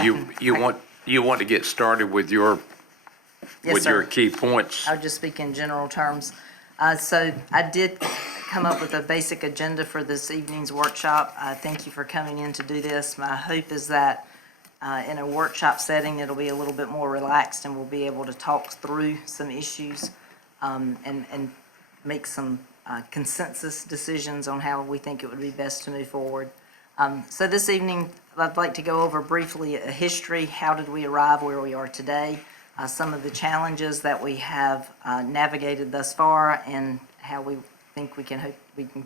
You want to get started with your Yes, sir. key points? I'll just speak in general terms. So I did come up with a basic agenda for this evening's workshop. Thank you for coming in to do this. My hope is that in a workshop setting, it'll be a little bit more relaxed and we'll be able to talk through some issues and make some consensus decisions on how we think it would be best to move forward. So this evening, I'd like to go over briefly a history. How did we arrive where we are today? Some of the challenges that we have navigated thus far and how we think we can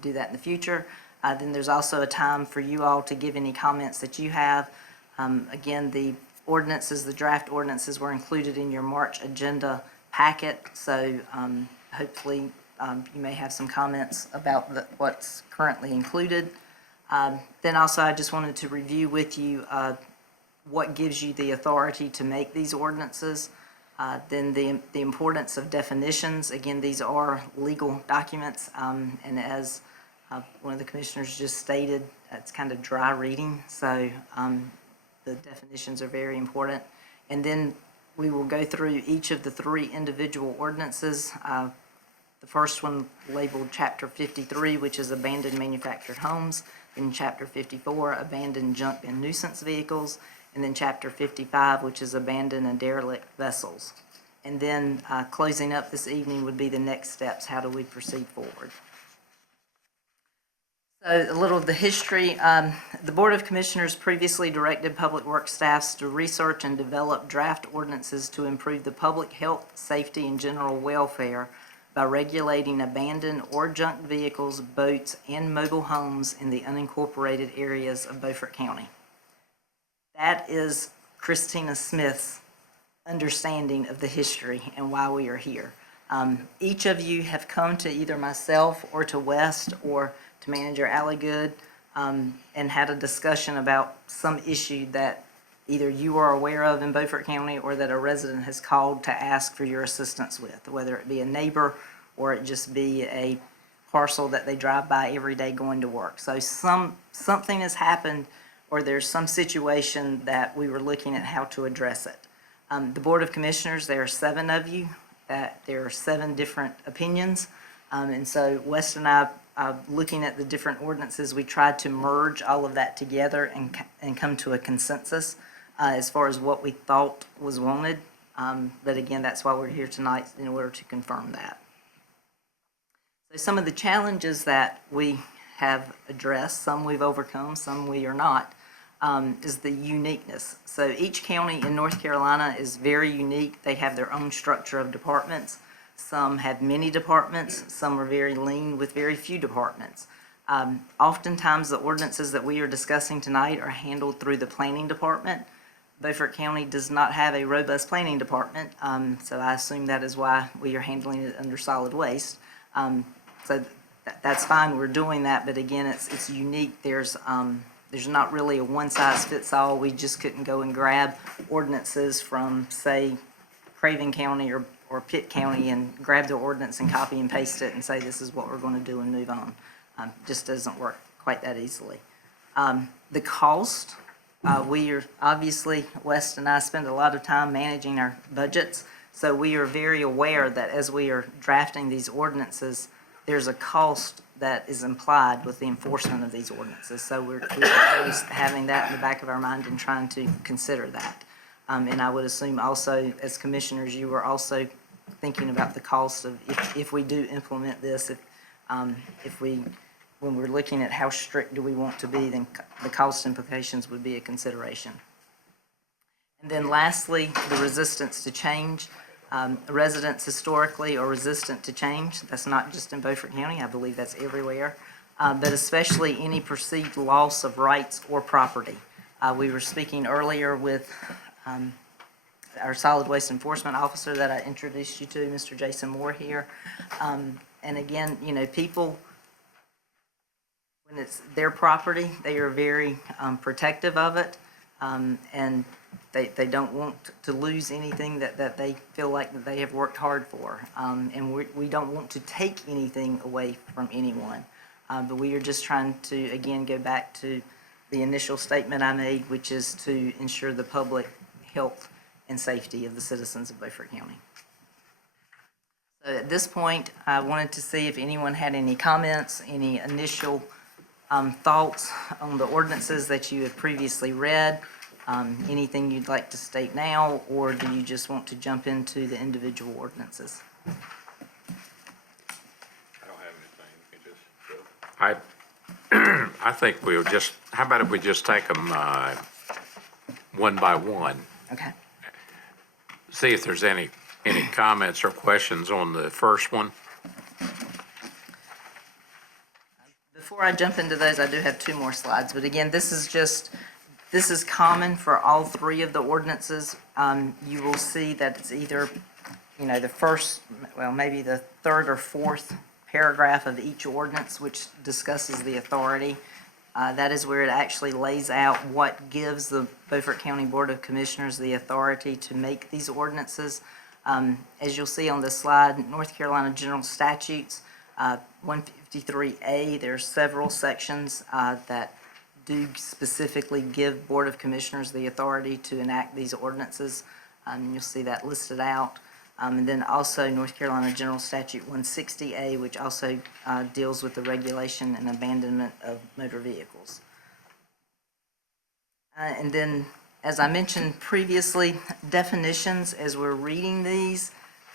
do that in the future. Then there's also a time for you all to give any comments that you have. Again, the ordinances, the draft ordinances were included in your March agenda packet, so hopefully you may have some comments about what's currently included. Then also I just wanted to review with you what gives you the authority to make these ordinances. Then the importance of definitions. Again, these are legal documents, and as one of the commissioners just stated, it's kind of dry reading, so the definitions are very important. And then we will go through each of the three individual ordinances. The first one labeled Chapter 53, which is abandoned manufactured homes, then Chapter 54, abandoned junk and nuisance vehicles, and then Chapter 55, which is abandoned and derelict vessels. And then closing up this evening would be the next steps. How do we proceed forward? So a little of the history. The Board of Commissioners previously directed public works staffs to research and develop draft ordinances to improve the public health, safety, and general welfare by regulating abandoned or junk vehicles, boats, and mobile homes in the unincorporated areas of Beaufort County. That is Christina Smith's understanding of the history and why we are here. Each of you have come to either myself or to West or to Manager Alligood and had a discussion about some issue that either you are aware of in Beaufort County or that a resident has called to ask for your assistance with, whether it be a neighbor or it just be a parcel that they drive by every day going to work. So something has happened or there's some situation that we were looking at how to address it. The Board of Commissioners, there are 7 of you, that there are 7 different opinions. And so West and I, looking at the different ordinances, we tried to merge all of that together and come to a consensus as far as what we thought was wanted. But again, that's why we're here tonight, in order to confirm that. So some of the challenges that we have addressed, some we've overcome, some we are not, is the uniqueness. So each county in North Carolina is very unique. They have their own structure of departments. Some have many departments. Some are very lean with very few departments. Oftentimes the ordinances that we are discussing tonight are handled through the planning department. Beaufort County does not have a robust planning department, so I assume that is why we are handling it under solid waste. So that's fine, we're doing that, but again, it's unique. There's not really a one-size-fits-all. We just couldn't go and grab ordinances from, say, Craven County or Pitt County and grab the ordinance and copy and paste it and say this is what we're going to do and move on. Just doesn't work quite that easily. The cost, we are obviously, West and I spend a lot of time managing our budgets, so we are very aware that as we are drafting these ordinances, there's a cost that is implied with the enforcement of these ordinances. So we're always having that in the back of our mind and trying to consider that. And I would assume also, as commissioners, you are also thinking about the cost of if we do implement this, when we're looking at how strict do we want to be, then the cost implications would be a consideration. And then lastly, the resistance to change. Residents historically are resistant to change. That's not just in Beaufort County. I believe that's everywhere, but especially any perceived loss of rights or property. We were speaking earlier with our solid waste enforcement officer that I introduced you to, Mr. Jason Moore here. And again, you know, people, when it's their property, they are very protective of it, and they don't want to lose anything that they feel like that they have worked hard for. And we don't want to take anything away from anyone, but we are just trying to, again, go back to the initial statement I made, which is to ensure the public health and safety of the citizens of Beaufort County. So at this point, I wanted to see if anyone had any comments, any initial thoughts on the ordinances that you had previously read, anything you'd like to state now, or do you just want to jump into the individual ordinances? I don't have anything, you just go. I think we'll just, how about if we just take them one by one? Okay. See if there's any comments or questions on the first one. Before I jump into those, I do have two more slides, but again, this is common for all three of the ordinances. You will see that it's either, the first, well, maybe the third or fourth paragraph of each ordinance, which discusses the authority. That is where it actually lays out what gives the Beaufort County Board of Commissioners the authority to make these ordinances. As you'll see on this slide, North Carolina General Statutes, 153A, there's several sections that do specifically give Board of Commissioners the authority to enact these ordinances. You'll see that listed out. And then also North Carolina General Statute 160A, which also deals with the regulation and abandonment of motor vehicles. And then, as I mentioned previously, definitions, as we're reading these,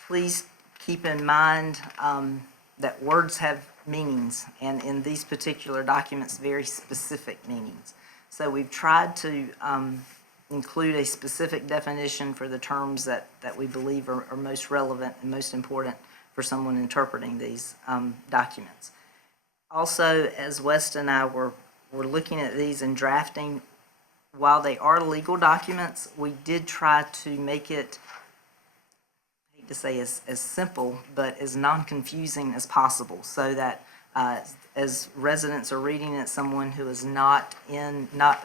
please keep in mind that words have meanings, and in these particular documents, very specific meanings. So we've tried to include a specific definition for the terms that we believe are most relevant and most important for someone interpreting these documents. Also, as West and I were looking at these and drafting, while they are legal documents, we did try to make it, I hate to say as simple, but as non-confusing as possible, so that as residents are reading it, someone who is not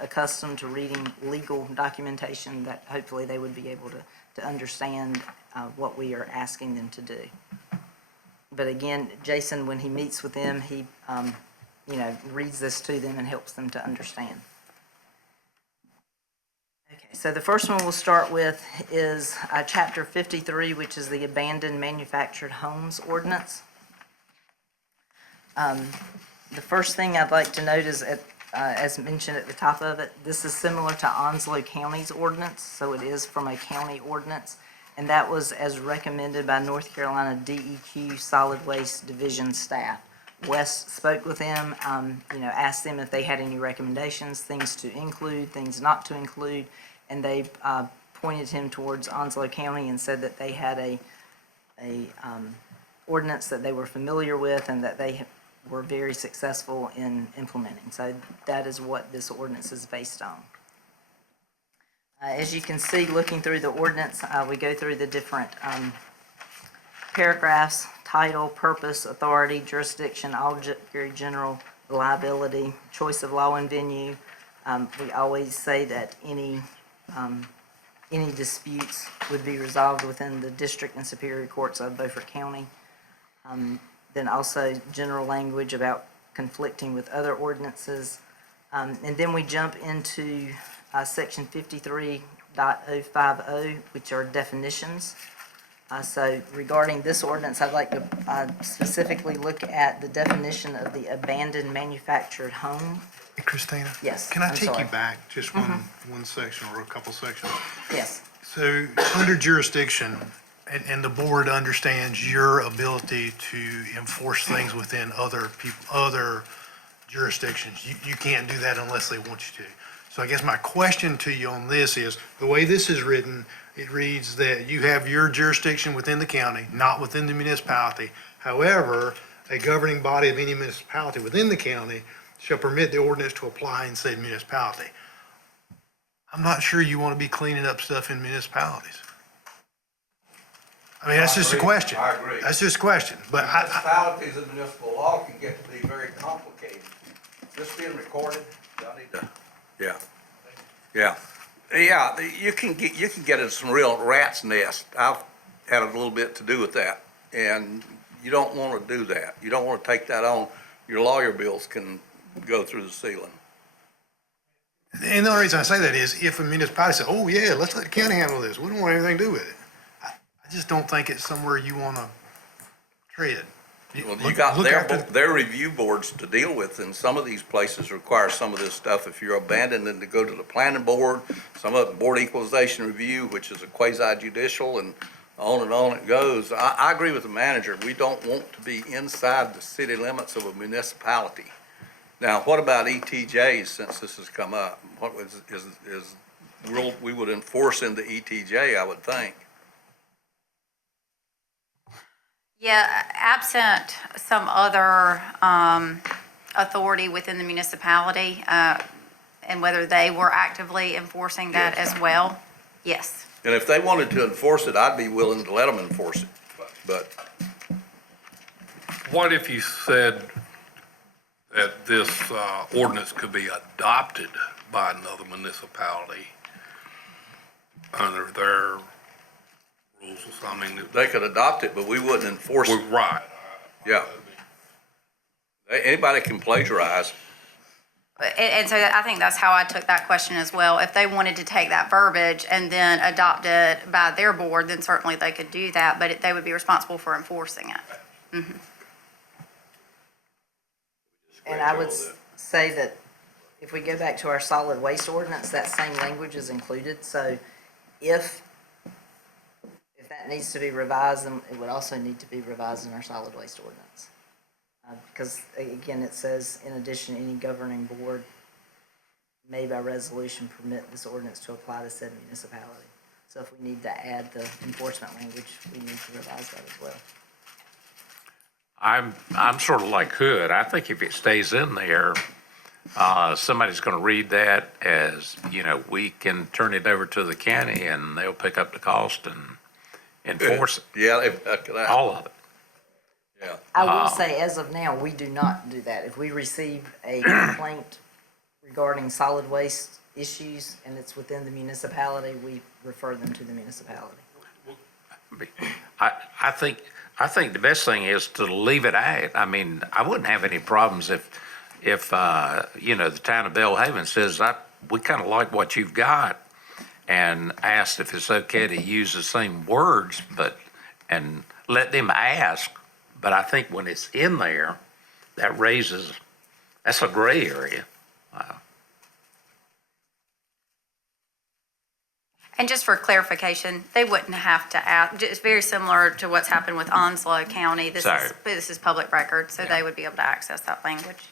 accustomed to reading legal documentation, that hopefully they would be able to understand what we are asking them to do. But again, Jason, when he meets with them, he reads this to them and helps them to understand. Okay, so the first one we'll start with is Chapter 53, which is the Abandoned Manufactured Homes Ordinance. The first thing I'd like to note is, as mentioned at the top of it, this is similar to Onslow County's ordinance, so it is from a county ordinance, and that was as recommended by North Carolina DEQ Solid Waste Division staff. Wes spoke with them, asked them if they had any recommendations, things to include, things not to include, and they pointed him towards Onslow County and said that they had a ordinance that they were familiar with and that they were very successful in implementing. So that is what this ordinance is based on. As you can see, looking through the ordinance, we go through the different paragraphs: title, purpose, authority, jurisdiction, auxiliary general, liability, choice of law and venue. We always say that any disputes would be resolved within the district and superior courts of Beaufort County. Then also general language about conflicting with other ordinances. And then we jump into section 53.050, which are definitions. So regarding this ordinance, I'd like to specifically look at the definition of the abandoned manufactured home. Hey, Christina? Yes, Can I I'm take sorry. you back just one section or a couple sections? Yes, So under jurisdiction, and the board understands your ability to enforce things within other jurisdictions. You can't do that unless they want you to. So I guess my question to you on this is, the way this is written, it reads that you have your jurisdiction within the county, not within the municipality. However, a governing body of any municipality within the county shall permit the ordinance to apply in said municipality. I'm not sure you want to be cleaning up stuff in municipalities. I mean, that's just a question. I agree. That's just a question, but Municipalities and municipal law can get to be very complicated. This being recorded, y'all need to. Yeah, you can get into some real rat's nest. I've had a little bit to do with that, and you don't want to do that. You don't want to take that on. Your lawyer bills can go through the ceiling. And the only reason I say that is if a municipality says, oh yeah, let's let the county handle this, we don't want anything to do with it. I just don't think it's somewhere you want to tread. Well, you Look- got look after- their review boards to deal with, and some of these places require some of this stuff. If you're abandoning to go to the planning board, some of it board equalization review, which is a quasi judicial, and on it goes. I agree with the manager. We don't want to be inside the city limits of a municipality. Now, what about ETJs, since this has come up? What we would enforce in the ETJ, I would think. Yeah, absent some other authority within the municipality, and whether they were actively enforcing that as well, yes. And if they wanted to enforce it, I'd be willing to let them enforce it. But What if you said that this ordinance could be adopted by another municipality under their rules or something? they could adopt it, but we wouldn't enforce We're it. right. Yeah. Anybody can plagiarize. And so I think that's how I took that question as well. If they wanted to take that verbiage and then adopt it by their board, then certainly they could do that, but they would be responsible for enforcing it. And I would say that if we go back to our solid waste ordinance, that same language is included. So if that needs to be revised, then it would also need to be revised in our solid waste ordinance. Because again, it says, in addition, any governing board may by resolution permit this ordinance to apply to said municipality. So if we need to add the enforcement language, we need to revise that as well. I'm sort of like Hood. I think if it stays in there, somebody's going to read that as, we can turn it over to the county and they'll pick up the cost and enforce it, Yeah, all of it. yeah. I will say, as of now, we do not do that. If we receive a complaint regarding solid waste issues and it's within the municipality, we refer them to the municipality. I think the best thing is to leave it at. I mean, I wouldn't have any problems if the town of Bellhaven says, we kind of like what you've got, and asked if it's okay to use the same words, and let them ask. But I think when it's in there, that's a gray area. And just for clarification, they wouldn't have to ask, it's very similar to what's happened with Onslow County. This is public record, so they would be able to access that language.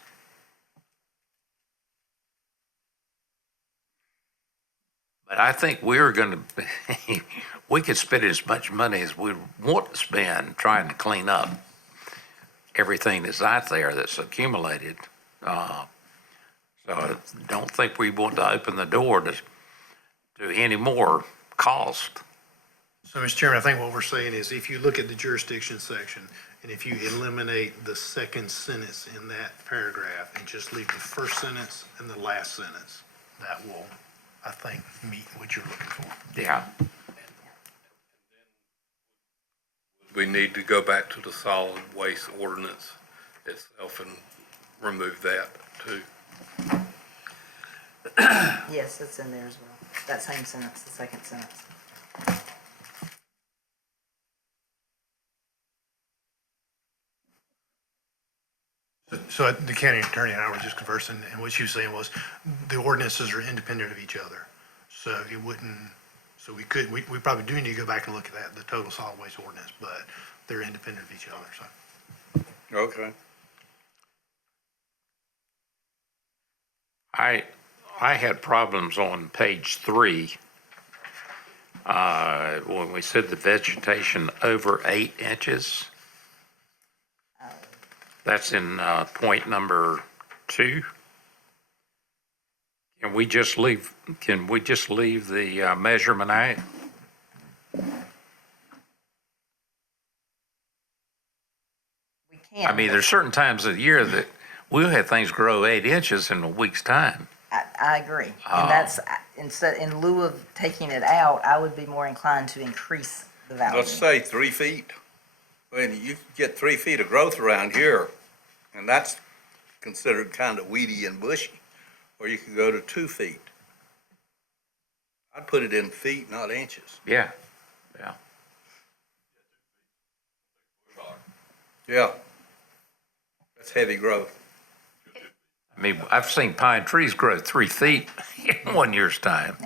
But I think we're going to, we could spend as much money as we want to spend trying to clean up everything that's out there that's accumulated. So I don't think we want to open the door to any more cost. So, Mr. Chairman, I think what we're saying is if you look at the jurisdiction section and if you eliminate the second sentence in that paragraph and just leave the first sentence and the last sentence, that will, I think, meet what you're looking for. Yeah. We need to go back to the solid waste ordinance itself and remove that too. Yes, it's in there as well. That same sentence, the second sentence. So the county attorney and I were just conversing, and what she was saying was the ordinances are independent of each other. So it wouldn't, so we probably do need to go back and look at that, the total solid waste ordinance, but they're independent of each other, so. Okay. I had problems on page 3, when we said the vegetation over 8 inches. That's in point number 2. Can we just leave the measurement out? We can't. I mean, there's certain times of the year that we'll have things grow 8 inches in a week's time. I agree. And that's, in lieu of taking it out, I would be more inclined to increase the value. Let's say 3 feet. When you get 3 feet of growth around here, and that's considered kind of weedy and bushy, or you could go to 2 feet. I'd put it in feet, not inches. Yeah, yeah. Yeah. That's heavy growth. I mean, I've seen pine trees grow 3 feet in 1 year's time.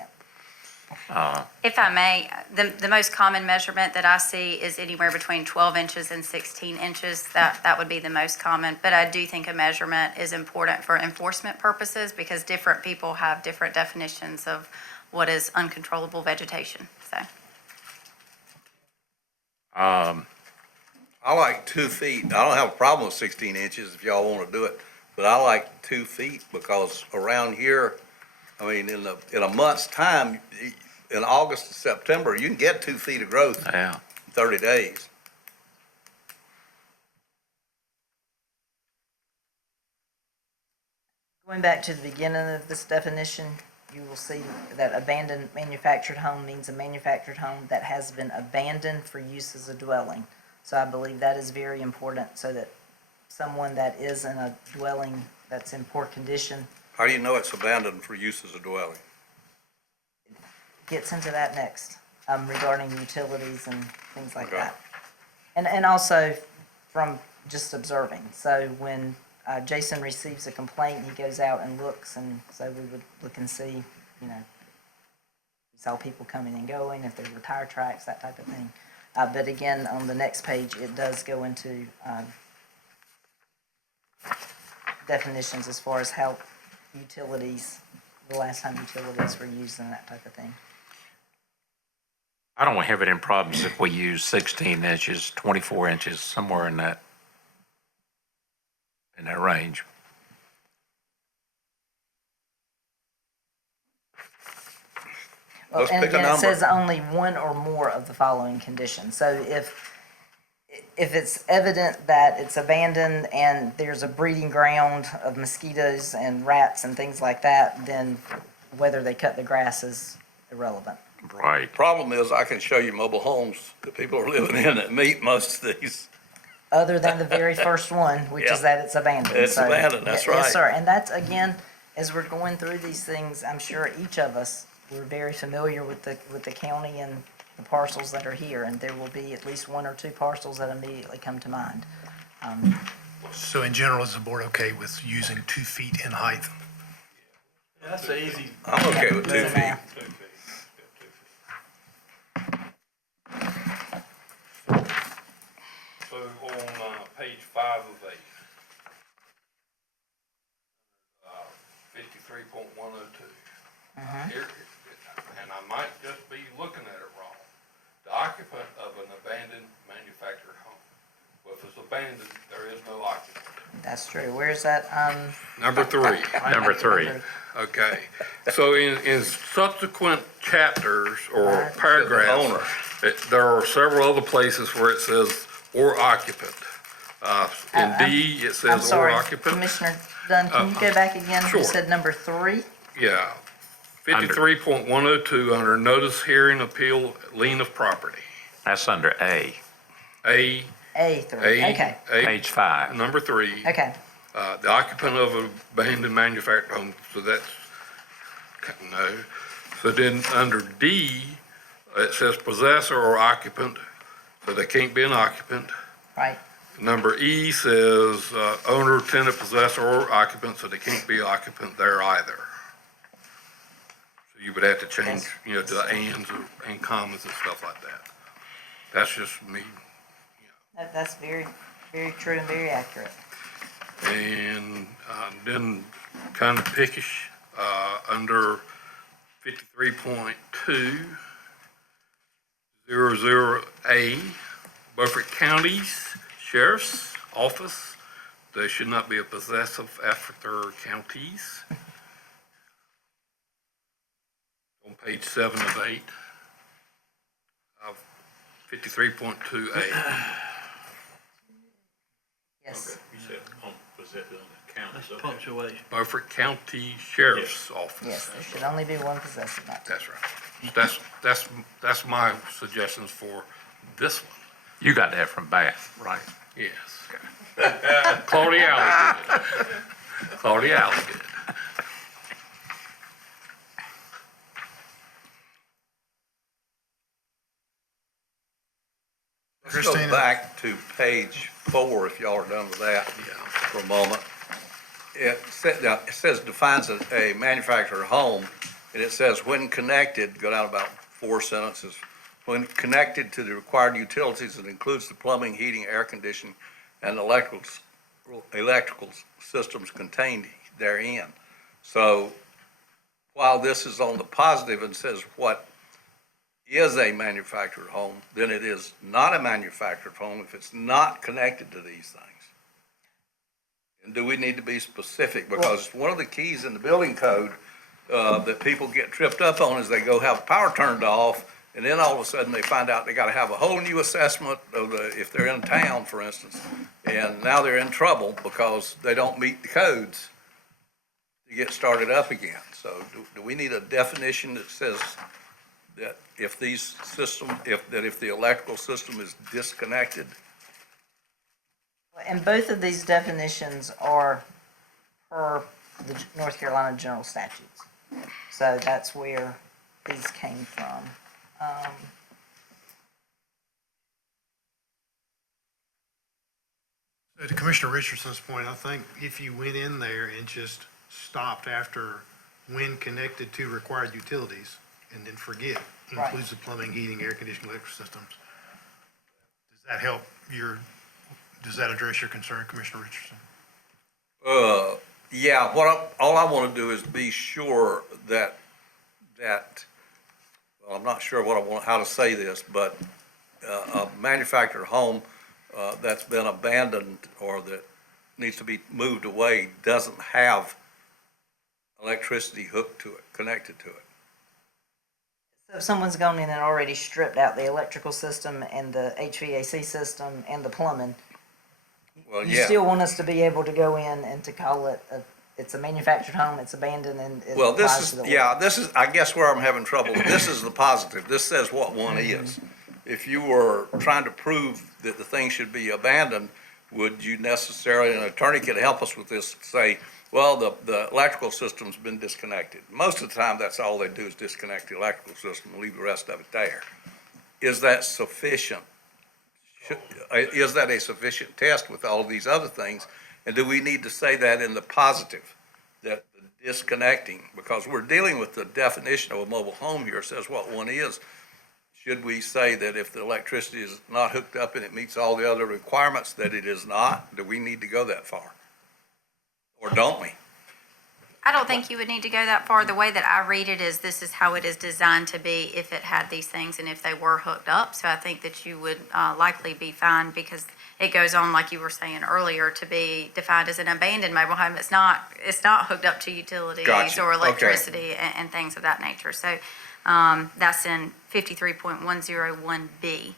If I may, the most common measurement that I see is anywhere between 12 inches and 16 inches. That would be the most common. But I do think a measurement is important for enforcement purposes because different people have different definitions of what is uncontrollable vegetation, so. I like 2 feet. I don't have a problem with 16 inches if y'all want to do it, but I like 2 feet because around here, I mean, in a month's time, in August and September, you can get 2 feet of growth Yeah. in 30 days. Going back to the beginning of this definition, you will see that abandoned manufactured home means a manufactured home that has been abandoned for use as a dwelling. So I believe that is very important so that someone that is in a dwelling that's in poor condition How do you know it's abandoned for use as a dwelling? gets into that next, regarding utilities and things like Okay. that. And also from just observing. So when Jason receives a complaint, he goes out and looks, and so we would look and see, you know, we saw people coming and going, if there were tire tracks, that type of thing. But again, on the next page, it does go into definitions as far as how utilities, the last time utilities were used and that type of thing. I don't have any problems if we use 16 inches, 24 inches, somewhere in that range. Well, Let's and pick a again, it number. says only one or more of the following conditions. So if it's evident that it's abandoned and there's a breeding ground of mosquitoes and rats and things like that, then whether they cut the grass is irrelevant. Right. Problem is, I can show you mobile homes that people are living in that meet most of these. Other than the very first one, which Yeah. is that it's abandoned. It's So, abandoned, that's Yes, right. sir. And that's, again, as we're going through these things, I'm sure each of us, we're very familiar with the county and the parcels that are here, and there will be at least 1 or 2 parcels that immediately come to mind. So in general, is the board okay with using 2 feet in height? That's easy. I'm okay with 2 Doesn't feet. matter. 2 feet. So on page 5 of 8, 53.102. Here, and I might just be looking at it wrong. The occupant of an abandoned manufactured home. Well, if it's abandoned, there is no occupant. That's true. Where's that, Number 3. Number 3. Okay, so in subsequent chapters or Right. paragraphs, Owner. there are several other places where it says or occupant. In D, it I'm says or sorry, occupant. Commissioner Dunn, can you go back again? sure. You said number 3? Yeah. 53.102, under notice hearing appeal lien of property. That's under A, A, A3, okay, page 5. number 3. okay. The occupant of an abandoned manufactured home, so that's, no. So then, under D, it says possessor or occupant, so they can't be an occupant. Right, Number E says owner, tenant, possessor, or occupant, so they can't be occupant there either. So you would have to change, Yes. to the ands and commas and stuff like that. That's just me. that's very, very true and very accurate. And then kind of pickish, under 53.200A, Beaufort County's Sheriff's Office, they should not be a possessive after counties. On page 7 of 8, of 53.2A. Yes, You said possess on the counties, okay. Punctuation. Beaufort County Sheriff's Office. yes, there should only be one possessive, not two. That's right. That's my suggestions for this one. You got that from Bath, right? Yes. Claudia Alley did. Claudia Alley did. Let's go Christina? back to page 4, if y'all are done with that for a moment. It says defines a manufactured home, and it says when connected, go down about 4 sentences. When connected to the required utilities, it includes the plumbing, heating, air conditioning, and electrical systems contained therein. So while this is on the positive and says what is a manufactured home, then it is not a manufactured home if it's not connected to these things. And do we need to be specific? Because one of the keys in the building code that people get tripped up on is they go have power turned off, and then all of a sudden they find out they gotta have a whole new assessment of if they're in town, for instance, and now they're in trouble because they don't meet the codes to get started up again. So do we need a definition that says that if if the electrical system is disconnected? And both of these definitions are per the North Carolina general statutes. So that's where these came from. To Commissioner Richardson's point, I think if you went in there and just stopped after when connected to required utilities, and then forget, Right. includes the plumbing, heating, air conditioning, electric systems, does that help does that address your concern, Commissioner Richardson? Yeah, all I want to do is be sure that, well, I'm not sure how to say this, but a manufactured home that's been abandoned or that needs to be moved away doesn't have electricity hooked to it, connected to it. So if someone's gone in and already stripped out the electrical system and the HVAC system and the plumbing, Well, you yeah. still want us to be able to go in and to call it it's a manufactured home, it's abandoned, and it Well, applies to the this is, I guess where I'm having trouble. This is the positive. This says what one is. If you were trying to prove that the thing should be abandoned, would you necessarily, an attorney could help us with this, say, well, the electrical system's been disconnected. Most of the time, that's all they do is disconnect the electrical system and leave the rest of it there. Is that sufficient? Is that a sufficient test with all of these other things? And do we need to say that in the positive, that the disconnecting, because we're dealing with the definition of a mobile home here, says what one is. Should we say that if the electricity is not hooked up and it meets all the other requirements, that it is not? Do we need to go that far? Or don't we? I don't think you would need to go that far. The way that I read it is this is how it is designed to be if it had these things and if they were hooked up. So I think that you would likely be fine because it goes on, like you were saying earlier, to be defined as an abandoned mobile home. It's not hooked up to utilities Gotcha. or Okay. electricity and things of that nature. So that's in 53.101B.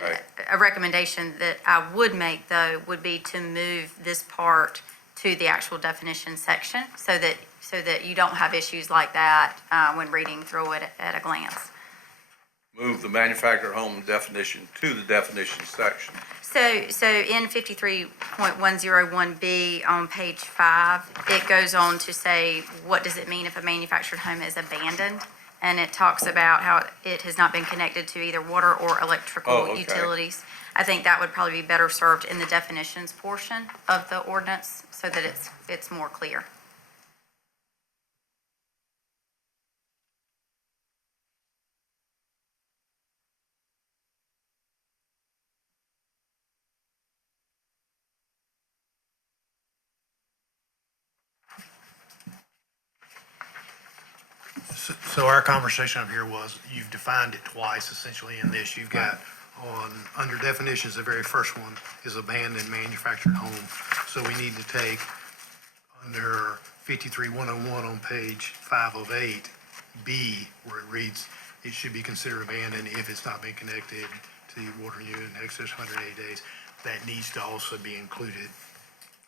Right. A recommendation that I would make, though, would be to move this part to the actual definition section so that you don't have issues like that when reading through it at a glance. Move the manufactured home definition to the definition section. So in 53.101B on page 5, it goes on to say, what does it mean if a manufactured home is abandoned? And it talks about how it has not been connected to either water or electrical Oh, okay. utilities. I think that would probably be better served in the definitions portion of the ordinance so that it's more clear. So our conversation up here was, you've defined it twice essentially in this. You've got under definitions, the very first one is abandoned manufactured home. So we need to take under 53.101 on page 5 of 8, B, where it reads, it should be considered abandoned if it's not been connected to the water unit in excess of 180 days. That needs to also be included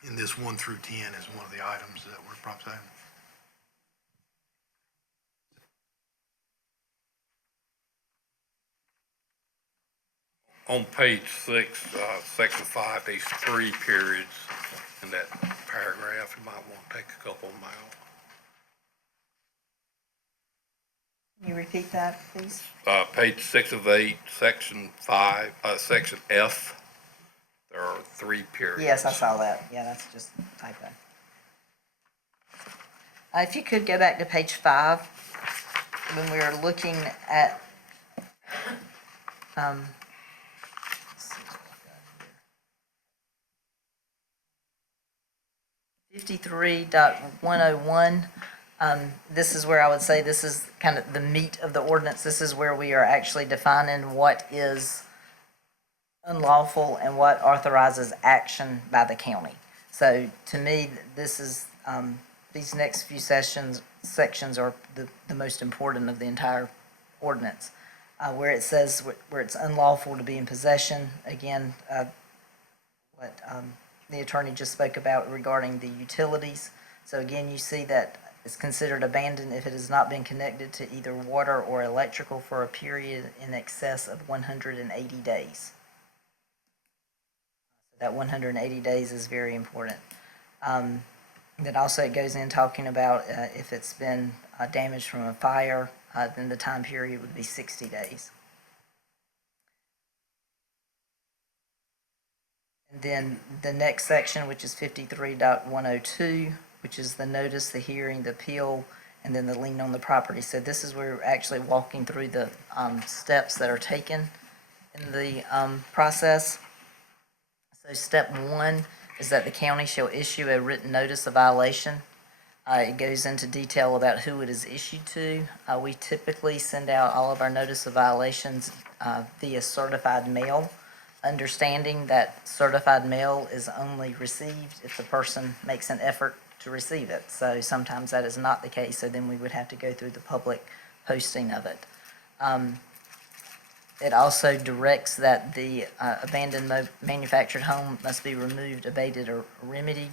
in this 1 through 10 as one of the items that we're proposing. On page 6, section 5, these 3 periods in that paragraph, you might want to take a couple of them out. Can you repeat that, please? Page 6 of 8, section 5, section F, there are 3 periods. Yes, I saw that. Yeah, that's just typo. If you could go back to page 5, when we were looking at, let's see what I've got here. 53.101, this is where I would say this is kind of the meat of the ordinance. This is where we are actually defining what is unlawful and what authorizes action by the county. So to me, this is, these next few sections are the most important of the entire ordinance. Where it says, where it's unlawful to be in possession, again, what the attorney just spoke about regarding the utilities. So again, you see that it's considered abandoned if it has not been connected to either water or electrical for a period in excess of 180 days. That 180 days is very important. Then also it goes in talking about if it's been damaged from a fire, then the time period would be 60 days. And then the next section, which is 53.102, which is the notice, the hearing, the appeal, and then the lien on the property. So this is where we're actually walking through the steps that are taken in the process. So step 1 is that the county shall issue a written notice of violation. It goes into detail about who it is issued to. We typically send out all of our notice of violations via certified mail, understanding that certified mail is only received if the person makes an effort to receive it. So sometimes that is not the case, so then we would have to go through the public posting of it. It also directs that the abandoned manufactured home must be removed, abated, or remedied,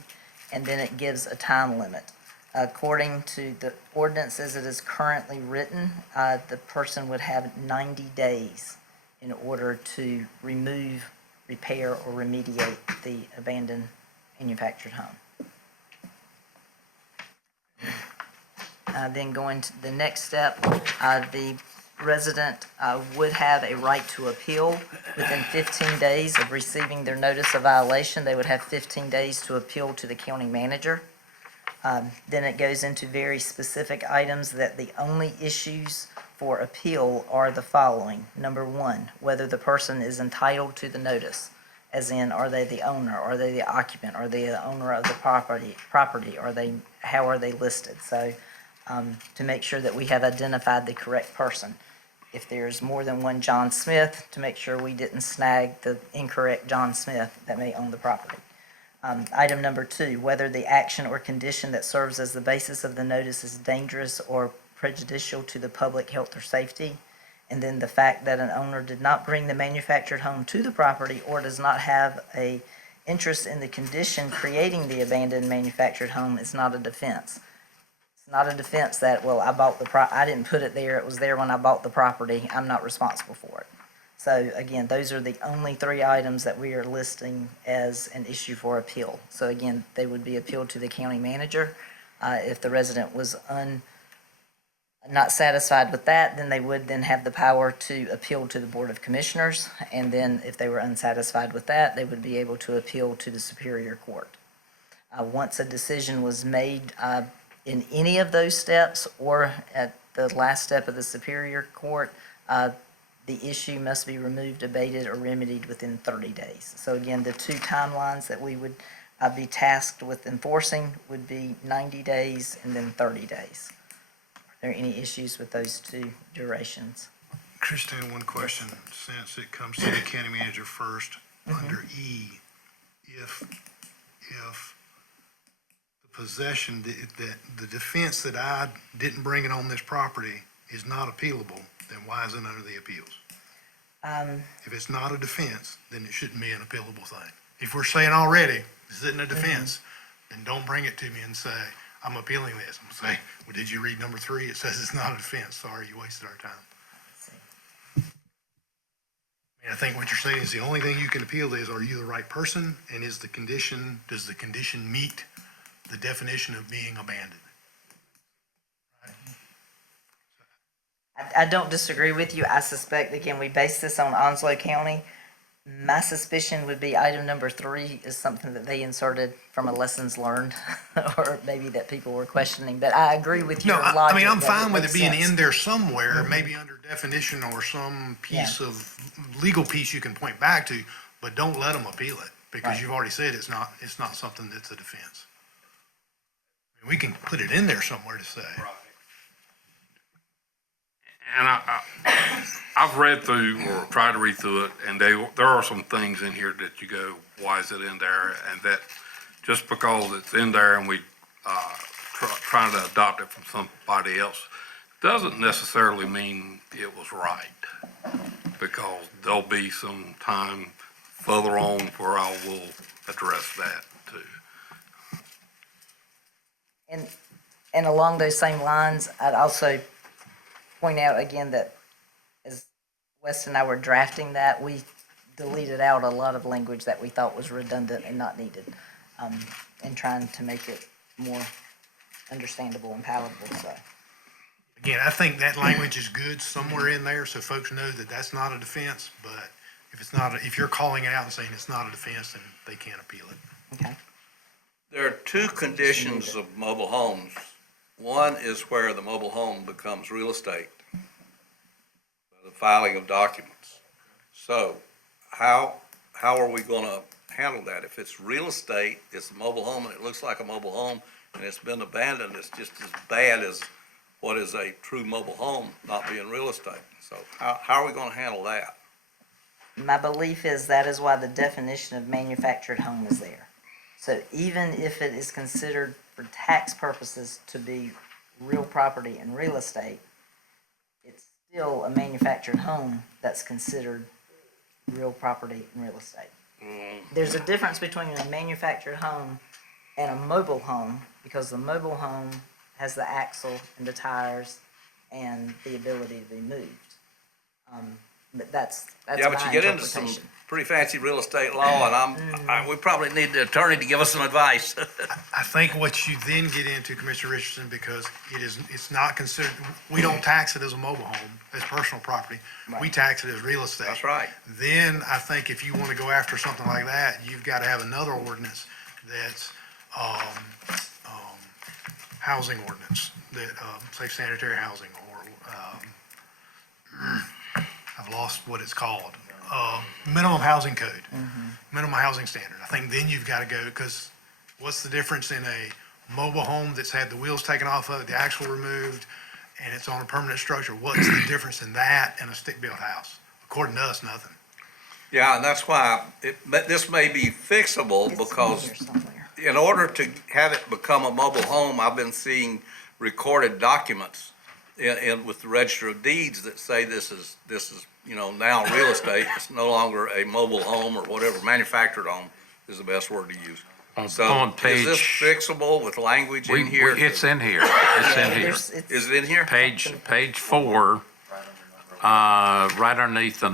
and then it gives a time limit. According to the ordinance as it is currently written, the person would have 90 days in order to remove, repair, or remediate the abandoned manufactured home. Then going to the next step, the resident would have a right to appeal within 15 days of receiving their notice of violation. They would have 15 days to appeal to the county manager. Then it goes into very specific items that the only issues for appeal are the following. Number 1, whether the person is entitled to the notice, as in, are they the owner, are they the occupant, are they the owner of the property, how are they listed? So to make sure that we have identified the correct person. If there's more than one John Smith, to make sure we didn't snag the incorrect John Smith that may own the property. Item number 2, whether the action or condition that serves as the basis of the notice is dangerous or prejudicial to the public health or safety. And then the fact that an owner did not bring the manufactured home to the property or does not have a interest in the condition creating the abandoned manufactured home is not a defense. It's not a defense that, well, I didn't put it there, it was there when I bought the property, I'm not responsible for it. So again, those are the only 3 items that we are listing as an issue for appeal. So again, they would be appealed to the county manager. If the resident was not satisfied with that, then they would then have the power to appeal to the Board of Commissioners. And then if they were unsatisfied with that, they would be able to appeal to the Superior Court. Once a decision was made in any of those steps or at the last step of the Superior Court, the issue must be removed, abated, or remedied within 30 days. So again, the 2 timelines that we would be tasked with enforcing would be 90 days and then 30 days. Are there any issues with those 2 durations? Christine, one question, since it comes to the county manager first, under E, if the possession, the defense that I didn't bring it on this property is not appealable, then why is it under the appeals? If it's not a defense, then it shouldn't be an appealable thing. If we're saying already, this isn't a defense, then don't bring it to me and say, I'm appealing this. I'm gonna say, well, did you read number 3? It says it's not a defense. Sorry, you wasted our time. I think what you're saying is the only thing you can appeal is, are you the right person? And does the condition meet the definition of being abandoned? Right? I don't disagree with you. I suspect, again, we base this on Onslow County. My suspicion would be item number 3 is something that they inserted from a lessons learned, or maybe that people were questioning, but I agree with No, your I logic. mean, I'm that fine with it makes being sense. in there somewhere, maybe under definition or some piece of legal piece you can point back to, but don't let them appeal it, because Right. you've already said it's not something that's a defense. We can put it in there somewhere to say. And I've read through or tried to read through it, and there are some things in here that you go, why is it in there? And that just because it's in there and we trying to adopt it from somebody else doesn't necessarily mean it was right. Because there'll be some time further on where I will address that too. And along those same lines, I'd also point out again that as Wes and I were drafting that, we deleted out a lot of language that we thought was redundant and not needed, and trying to make it more understandable and palatable, so. Again, I think that language is good somewhere in there, so folks know that that's not a defense, but if it's not, if you're calling it out and saying it's not a defense, then they can't appeal it. Okay. There are two conditions of mobile homes. One is where the mobile home becomes real estate, the filing of documents. So how are we going to handle that? If it's real estate, it's a mobile home, and it looks like a mobile home, and it's been abandoned, it's just as bad as what is a true mobile home not being real estate. So how are we going to handle that? My belief is that is why the definition of manufactured home is there. So even if it is considered for tax purposes to be real property and real estate, it's still a manufactured home that's considered real property and real estate. There's a difference between a manufactured home and a mobile home, because the mobile home has the axle and the tires and the ability to be moved. But that's Yeah, my but you get into some interpretation. pretty fancy real estate law, and we probably need the attorney to give us some advice. I think what you then get into, Commissioner Richardson, because it's not considered, we don't tax it as a mobile home, as personal property. We tax it as real estate. That's right. Then I think if you want to go after something like that, you've got to have another ordinance that's, housing ordinance, that, safe sanitary housing, or, I've lost what it's called, minimum housing code, minimum housing standard. I think then you've got to go, because what's the difference in a mobile home that's had the wheels taken off of it, the axle removed, and it's on a permanent structure? What's the difference in that and a stick-built house? According to us, nothing. Yeah, and that's why this may be fixable, It's in because here somewhere. in order to have it become a mobile home, I've been seeing recorded documents with the Register of Deeds that say this is, now real estate. It's no longer a mobile home or whatever, manufactured home is the best word to use. So On is this page- fixable with language in here? It's in here. It's in here. There's- it's- Is it in here? Page 4, right underneath the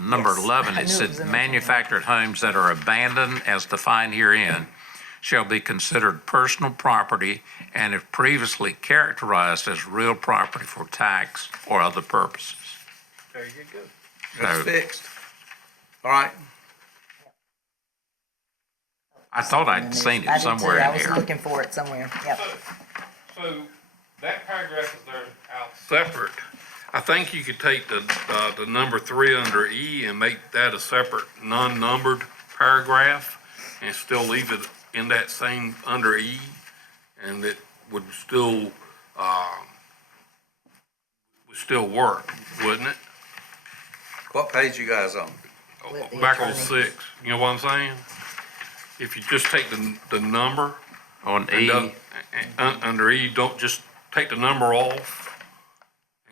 number Yes, 11, I it knew it said was in there. manufactured homes that are abandoned as defined herein shall be considered personal property and if previously characterized as real property for tax or other purposes. There you go. It's So fixed. All right. I thought I'd seen I it did somewhere too. I in was here. looking for it somewhere, yep. So that paragraph is there out separate. I think you could take the number 3 under E and make that a separate non-numbered paragraph and still leave it in that same under E, and it would still work, wouldn't it? What page you guys on? Let the Back on attorney- 6, you know what I'm saying? If you just take the number On and E, under E, don't just take the number off.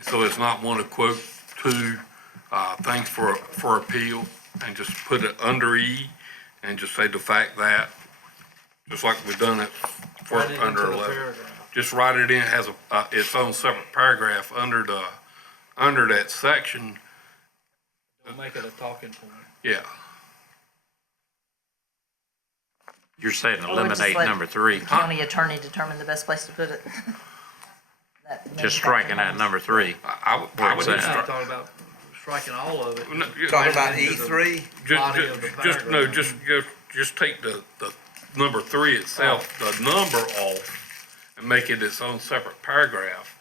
So it's not one to quote two, things for appeal, and just put it under E and just say the fact that, just like we've done it for Write it under into the 11. paragraph. Just write it in, it has its own separate paragraph under that section, Don't make it a talking point. yeah. you're saying Or just eliminate let number 3. the County attorney determine the best place to put it. That Just striking that number 3. I would What's just that? start, Talking about striking all of it. No, you- Talking about Into the E3? body of the paragraph. just take the number 3 itself, the number off, and make it its own separate paragraph.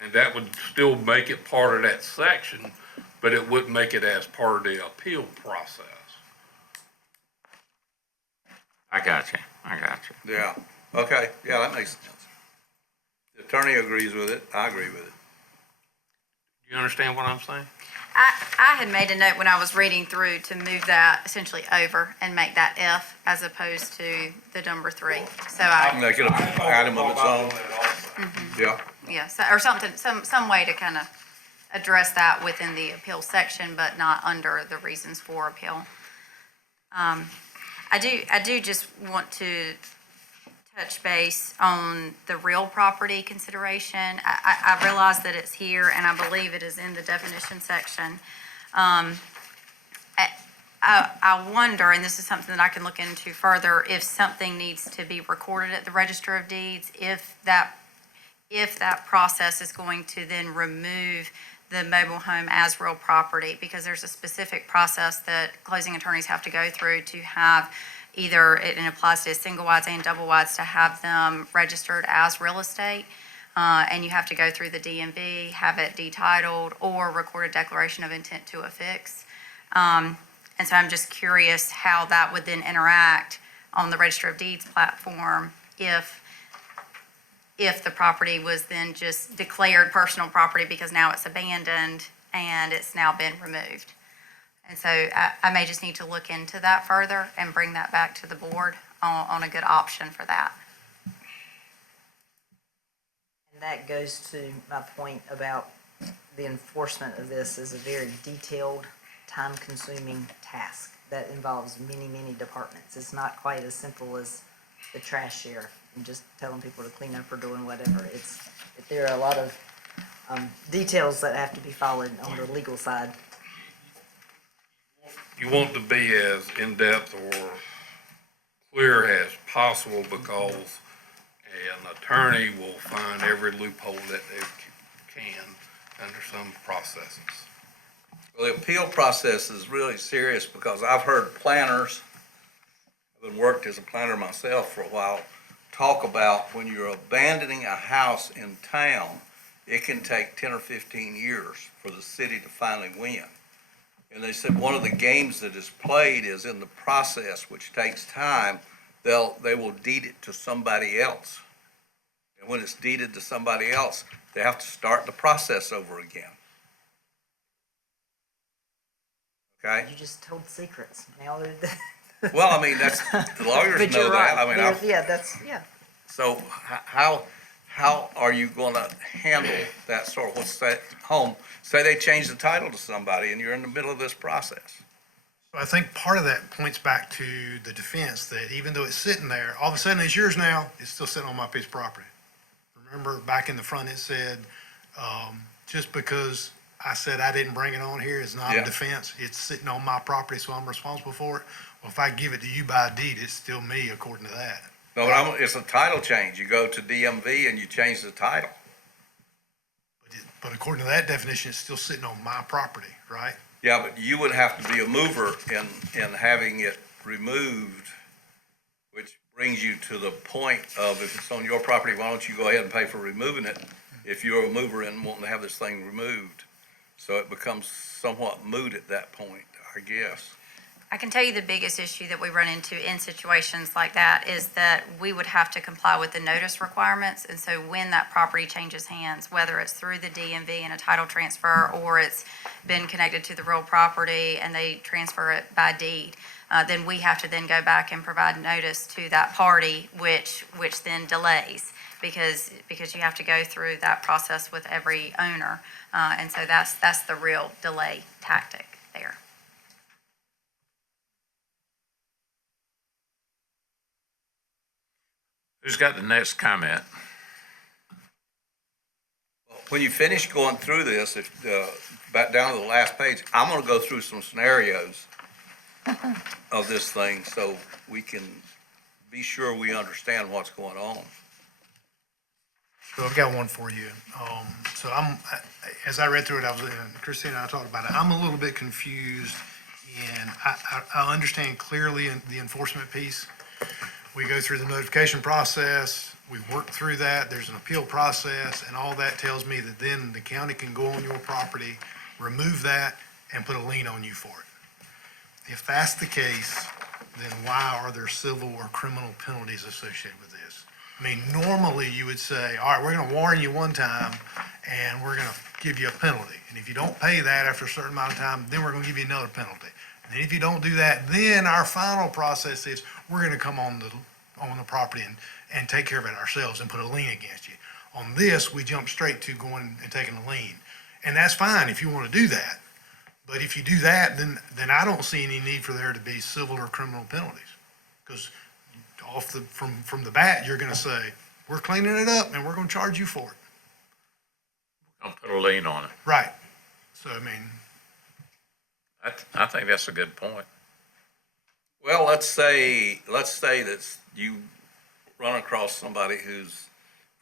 And that would still make it part of that section, but it wouldn't make it as part of the appeal process. I got you. Yeah, okay, yeah, that makes sense. The attorney agrees with it, I agree with it. You understand what I'm saying? I had made a note when I was reading through to move that essentially over and make that F as opposed to the number 3. So Make it an item of its own. Yeah, yeah, or something, some way to kind of address that within the appeal section, but not under the reasons for appeal. I do just want to touch base on the real property consideration. I realize that it's here, and I believe it is in the definition section. I wonder, and this is something that I can look into further, if something needs to be recorded at the Register of Deeds, if that process is going to then remove the mobile home as real property, because there's a specific process that closing attorneys have to go through to have either, it applies to single wides and double wides, to have them registered as real estate. And you have to go through the DMV, have it detitled, or record a declaration of intent to affix. And so I'm just curious how that would then interact on the Register of Deeds platform if the property was then just declared personal property because now it's abandoned and it's now been removed. And so I may just need to look into that further and bring that back to the board on a good option for that. And that goes to my point about the enforcement of this is a very detailed, time-consuming task that involves many, many departments. It's not quite as simple as the trash sheriff and just telling people to clean up or doing whatever. There are a lot of details that have to be followed on the legal side. You want to be as in-depth or clear as possible because an attorney will find every loophole that they can under some processes. well, the appeal process is really serious because I've heard planners, I've been worked as a planner myself for a while, talk about when you're abandoning a house in town, it can take 10 or 15 years for the city to finally win. And they said one of the games that is played is in the process, which takes time, they will deed it to somebody else. And when it's deeded to somebody else, they have to start the process over again. Okay? You just told secrets. Now Well, I mean, that's, the lawyers But know you're that. right. I mean, Yeah. so how are you gonna handle that sort of, what's that home? Say they change the title to somebody and you're in the middle of this process. So I think part of that points back to the defense that even though it's sitting there, all of a sudden it's yours now, it's still sitting on my piece of property. Remember back in the front, it said, just because I said I didn't bring it on here is not Yeah. a defense. It's sitting on my property, so I'm responsible for it. Well, if I give it to you by deed, it's still me according to that. No, but it's a title change. You go to DMV and you change the title. But according to that definition, it's still sitting on my property, right? Yeah, but you would have to be a mover in having it removed, which brings you to the point of if it's on your property, why don't you go ahead and pay for removing it if you're a mover and wanting to have this thing removed? So it becomes somewhat moot at that point, I guess. I can tell you the biggest issue that we run into in situations like that is that we would have to comply with the notice requirements. And so when that property changes hands, whether it's through the DMV and a title transfer, or it's been connected to the real property and they transfer it by deed, then we have to then go back and provide notice to that party, which then delays because you have to go through that process with every owner. And so that's the real delay tactic there. Who's got the next comment? When you finish going through this, if, back down to the last page, I'm gonna go through some scenarios of this thing so we can be sure we understand what's going on. So I've got one for you. So as I read through it, and Christine and I talked about it, I'm a little bit confused, and I understand clearly in the enforcement piece. We go through the notification process, we work through that, there's an appeal process, and all that tells me that then the county can go on your property, remove that, and put a lien on you for it. If that's the case, then why are there civil or criminal penalties associated with this? I mean, normally you would say, all right, we're gonna warn you one time, and we're gonna give you a penalty. And if you don't pay that after a certain amount of time, then we're gonna give you another penalty. And if you don't do that, then our final process is, we're gonna come on the property and take care of it ourselves and put a lien against you. On this, we jump straight to going and taking a lien. And that's fine if you wanna do that. But if you do that, then I don't see any need for there to be civil or criminal penalties. Because from the bat, you're gonna say, we're cleaning it up and we're gonna charge you for it. Don't put a lien on it. Right. So, I mean, I think that's a good point. Well, let's say that you run across somebody who's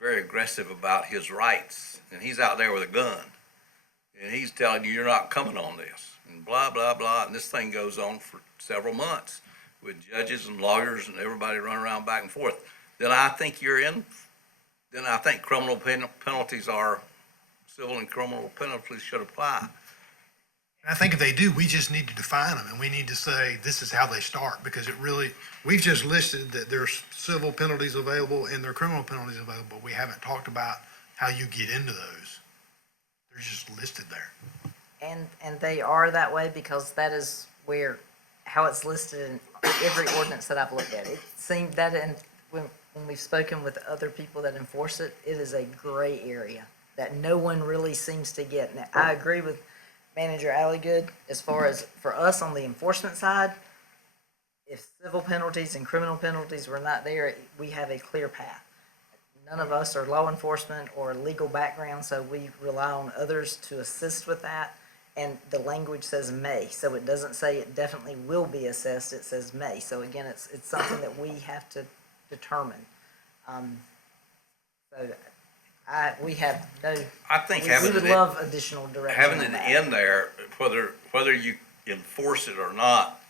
very aggressive about his rights, and he's out there with a gun, and he's telling you, you're not coming on this, and blah, blah, blah, and this thing goes on for several months with judges and lawyers and everybody running around back and forth. Then I think criminal penalties civil and criminal penalties should apply. and I think if they do, we just need to define them and we need to say, this is how they start, because we've just listed that there's civil penalties available and there are criminal penalties available. We haven't talked about how you get into those. They're just listed there. And they are that way because that is how it's listed in every ordinance that I've looked at. It seemed that when we've spoken with other people that enforce it, it is a gray area that no one really seems to get. Now, I agree with Manager Alligood as far as for us on the enforcement side, if civil penalties and criminal penalties were not there, we have a clear path. None of us are law enforcement or legal background, so we rely on others to assist with that. And the language says may, so it doesn't say it definitely will be assessed, it says may. So again, it's something that we have to determine. We have no, I think we would love additional direction having on it that. in there, whether you enforce it or not,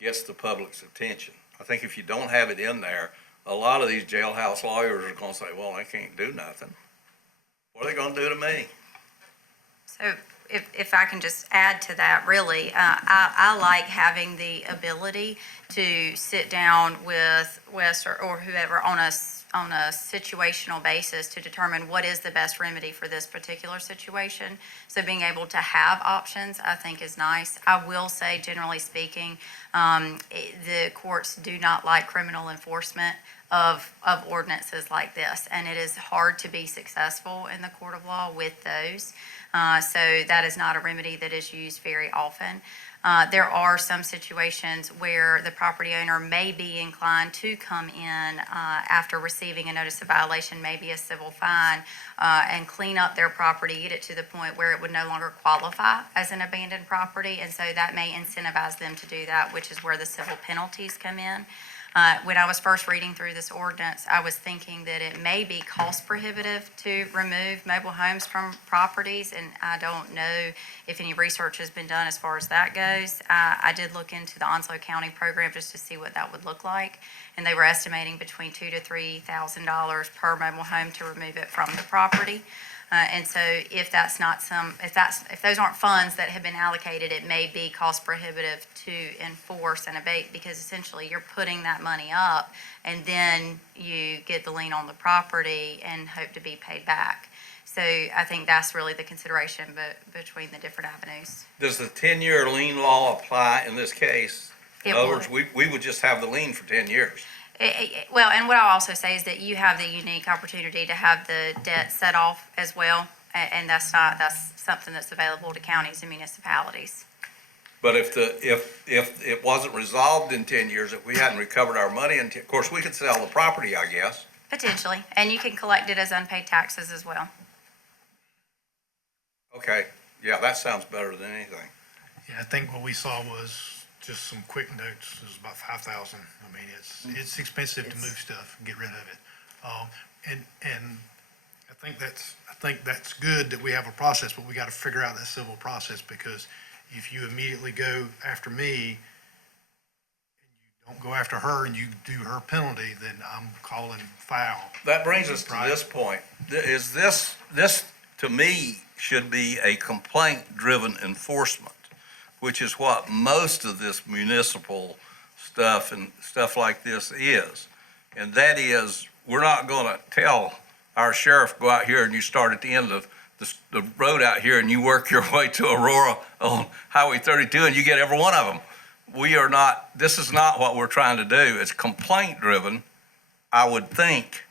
gets the public's attention. I think if you don't have it in there, a lot of these jailhouse lawyers are gonna say, well, I can't do nothing. What are they gonna do to me? So if I can just add to that, really, I like having the ability to sit down with Wes or whoever on a situational basis to determine what is the best remedy for this particular situation. So being able to have options, I think, is nice. I will say, generally speaking, the courts do not like criminal enforcement of ordinances like this, and it is hard to be successful in the court of law with those. So that is not a remedy that is used very often. There are some situations where the property owner may be inclined to come in after receiving a notice of violation, maybe a civil fine, and clean up their property, get it to the point where it would no longer qualify as an abandoned property. And so that may incentivize them to do that, which is where the civil penalties come in. When I was first reading through this ordinance, I was thinking that it may be cost prohibitive to remove mobile homes from properties, and I don't know if any research has been done as far as that goes. I did look into the Onslow County program just to see what that would look like, and they were estimating between $2,000 to $3,000 per mobile home to remove it from the property. And so if those aren't funds that have been allocated, it may be cost prohibitive to enforce and abate, because essentially you're putting that money up and then you get the lien on the property and hope to be paid back. So I think that's really the consideration between the different avenues. Does the 10-year lien law apply in this case? In It other would. words, we would just have the lien for 10 years. Well, and what I'll also say is that you have the unique opportunity to have the debt set off as well, and that's something that's available to counties and municipalities. But if it wasn't resolved in 10 years, if we hadn't recovered our money, of course, we could sell the property, I guess. Potentially, and you can collect it as unpaid taxes as well. Okay, yeah, that sounds better than anything. Yeah, I think what we saw was just some quick notes. It was about 5,000. I mean, it's expensive to move stuff and get rid of it. And I think that's good that we have a process, but we got to figure out that civil process, because if you immediately go after me, and you don't go after her and you do her penalty, then I'm calling foul. That brings us to Right. this point. Is this, to me, should be a complaint-driven enforcement, which is what most of this municipal stuff and stuff like this is. And that is, we're not gonna tell our sheriff, go out here and you start at the end of the road out here and you work your way to Aurora on Highway 32 and you get every one of them. We are not, this is not what we're trying to do. It's complaint-driven, I would think.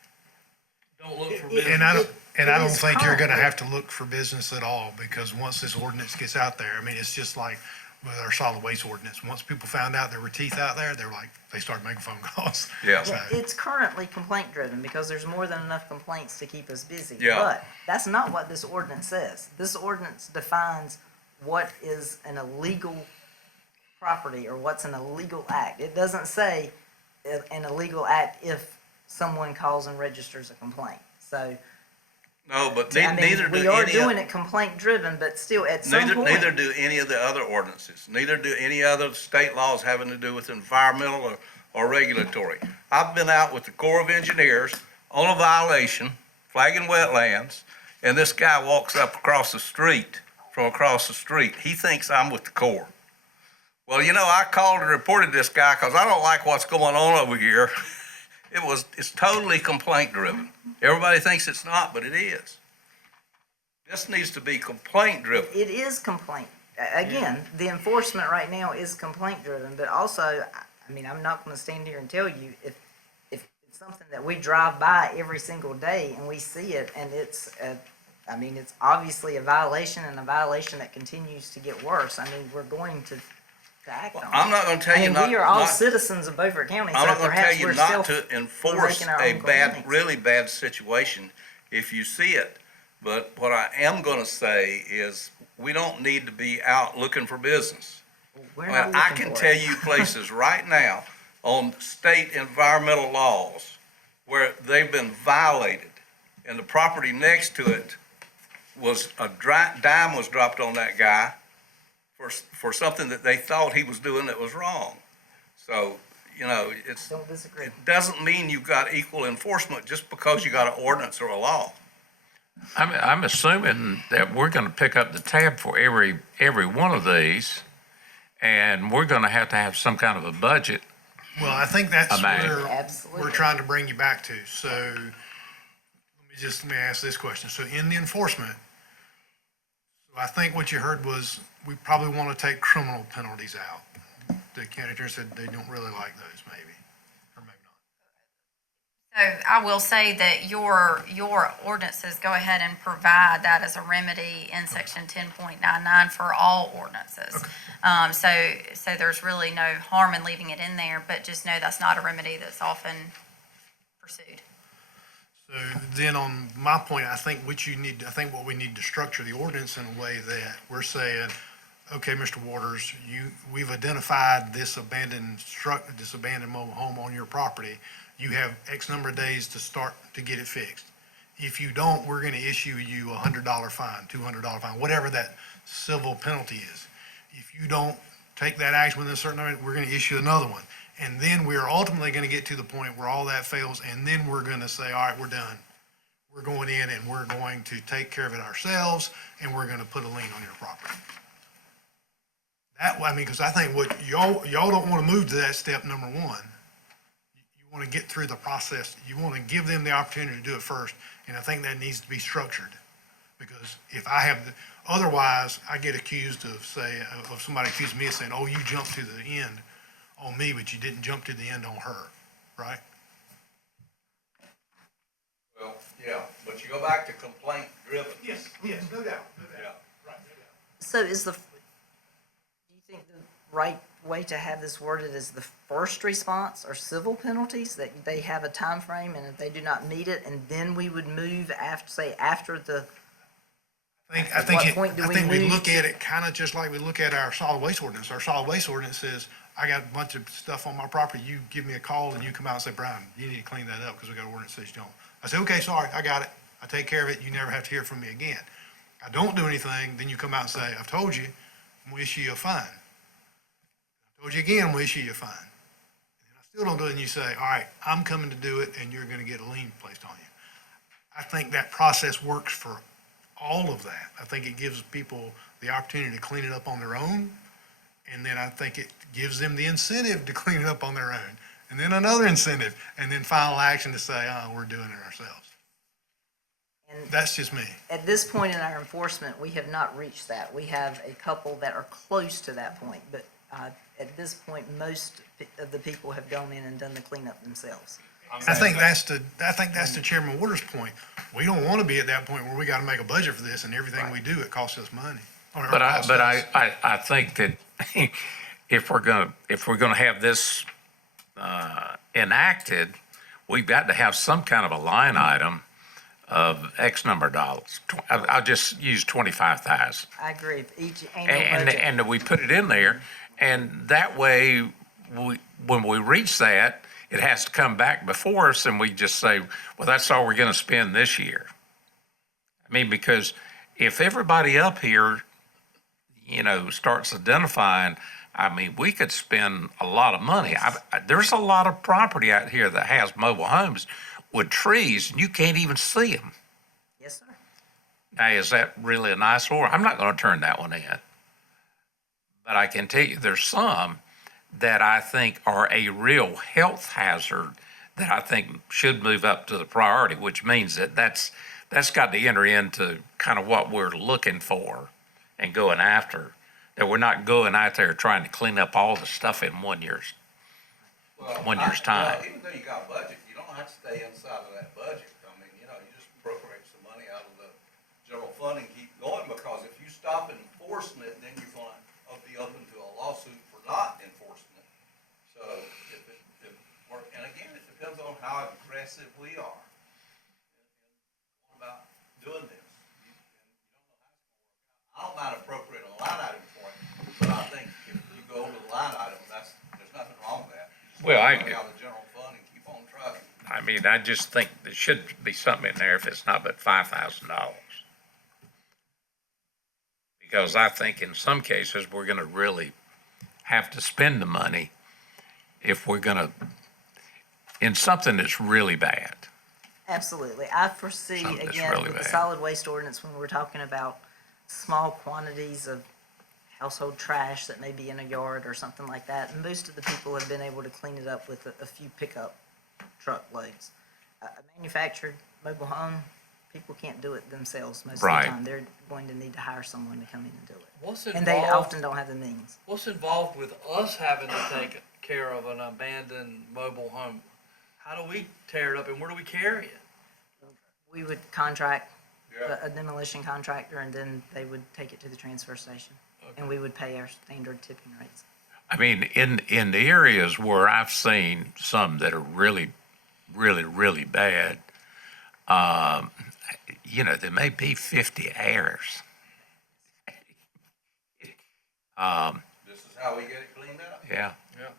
Don't look for It- business. And I don't, and I It don't is think you're gonna currently- have to look for business at all, because once this ordinance gets out there, I mean, it's just like with our solid waste ordinance. Once people found out there were teeth out there, they were like, they started making phone calls. Yeah. So- It's currently complaint driven because there's more than enough complaints to keep us busy. Yeah. But that's not what this ordinance says. This ordinance defines what is an illegal property or what's an illegal act. It doesn't say an illegal act if someone calls and registers a complaint. So, No, but I mean, neither do we are any doing of, it complaint driven, but still at some neither point. do any of the other ordinances. Neither do any other state laws having to do with environmental or regulatory. I've been out with the Corps of Engineers on a violation, flagging wetlands, and this guy walks up across the street, from across the street. He thinks I'm with the Corps. Well, you know, I called and reported this guy because I don't like what's going on over here. It's totally complaint driven. Everybody thinks it's not, but it is. This needs to be complaint driven. It is complaint. Again, the enforcement right now is complaint driven, but also, I mean, I'm not gonna stand here and tell you if it's something that we drive by every single day and we see it and it's, I mean, it's obviously a violation and a violation that continues to get worse. I mean, we're going to act on it. I'm not gonna tell I you mean, not. we are all not- citizens of Beaufort County, I'm so not gonna tell perhaps you we're not self. to enforce making our a own bad, complaints. really bad situation if you see it. But what I am gonna say is, we don't need to be out looking for business. We're I not mean, I looking can for tell it. you places right now on state environmental laws where they've been violated, and the property next to it was, dime was dropped on that guy for something that they thought he was doing that was wrong. So, you know, Don't disagree. it doesn't mean you've got equal enforcement just because you got an ordinance or a law. I'm assuming that we're gonna pick up the tab for every one of these, and we're gonna have to have some kind of a budget. Well, I think that's Amazing. where Absolutely. we're trying to bring you back to. So let me ask this question. So in the enforcement, so I think what you heard was we probably want to take criminal penalties out. The county attorney said they don't really like those, maybe, or maybe not. So I will say that your ordinances go ahead and provide that as a remedy in section 10.99 for all ordinances. So there's really no harm in leaving it in there, but just know that's not a remedy that's often pursued. So then on my point, I think what we need to structure the ordinance in a way that we're saying, okay, Mr. Waters, we've identified this abandoned mobile home on your property. You have X number of days to start to get it fixed. If you don't, we're gonna issue you a $100 fine, $200 fine, whatever that civil penalty is. If you don't take that action within a certain number, we're gonna issue another one. And then we are ultimately gonna get to the point where all that fails, and then we're gonna say, all right, we're done. We're going in and we're going to take care of it ourselves, and we're gonna put a lien on your property. That, I mean, because I think what y'all don't wanna move to that step number one. You wanna get through the process, you wanna give them the opportunity to do it first, and I think that needs to be structured. Because if I have, otherwise, I get accused of somebody accusing me of saying, oh, you jumped to the end on me, but you didn't jump to the end on her, right? Well, yeah, but you go back to complaint driven. Yes, no doubt, no doubt. Yeah. Right, no doubt. So do you think the right way to have this worded is the first response or civil penalties, that they have a time frame, and if they do not meet it, and then we would move after the, I At what point do we think we move look at it kind of just like we look at our solid waste ordinance. Our solid waste ordinance says, I got a bunch of stuff on my property, you give me a call and you come out and say, Brian, you need to clean that up because we got an ordinance that says you don't. I say, okay, sorry, I got it. I take care of it, you never have to hear from me again. I don't do anything, then you come out and say, I've told you, I'm gonna issue you a fine. I told you again, I'm gonna issue you a fine. And I still don't do it, and you say, all right, I'm coming to do it, and you're gonna get a lien placed on you. I think that process works for all of that. I think it gives people the opportunity to clean it up on their own, and then I think it gives them the incentive to clean it up on their own, and then another incentive, and then final action to say, oh, we're doing it ourselves. And That's just me. at this point in our enforcement, we have not reached that. We have a couple that are close to that point, but at this point, most of the people have gone in and done the cleanup themselves. I think that's to Chairman Waters' point. We don't want to be at that point where we got to make a budget for this, and everything we do, it costs us money. Or it But costs us. I think that if we're gonna have this enacted, we've got to have some kind of a line item of X number of dollars. I'll just use 25,000. I agree. Each annual And, budget. and we put it in there, and that way, when we reach that, it has to come back before us, and we just say, well, that's all we're gonna spend this year. I mean, because if everybody up here, starts identifying, I mean, we could spend a lot of money. There's a lot of property out here that has mobile homes with trees, and you can't even see them. Yes, sir. Now, is that really a nice or? I'm not gonna turn that one in. But I can tell you, there's some that I think are a real health hazard that I think should move up to the priority, which means that's got to enter into kind of what we're looking for and going after. That we're not going out there trying to clean up all the stuff in 1 year's Well, 1 year's time. Even though you got a budget, you don't have to stay inside of that budget. I mean, you just appropriate some money out of the general fund and keep going, because if you stop enforcing it, then you're going to be open to a lawsuit for not enforcing it. So and again, it depends on how aggressive we are about doing this. You don't know how it's gonna work out. I don't mind appropriating a line item for it, but I think if you go over the line item, there's nothing wrong with that. You just Well, take money out of the general fund and keep on trucking. I mean, I just think there should be something in there if it's not but $5,000. Because I think in some cases, we're gonna really have to spend the money if we're gonna, in something that's really bad. Absolutely. I foresee, Something that's again, really with the bad. solid waste ordinance, when we're talking about small quantities of household trash that may be in a yard or something like that, and most of the people have been able to clean it up with a few pickup truck loads. A manufactured mobile home, people can't do it themselves most of the Right. time. They're going to need to hire someone to come in and do it. What's And they involved, often don't have the means. what's involved with us having to take care of an abandoned mobile home? How do we tear it up and where do we carry it? We would contract Yeah. a demolition contractor, and then they would take it to the transfer station. And we would pay our standard tipping rates. I mean, in the areas where I've seen some that are really, really, really bad, there may be 50 heirs. This is how we get it cleaned up. Yeah. Yeah.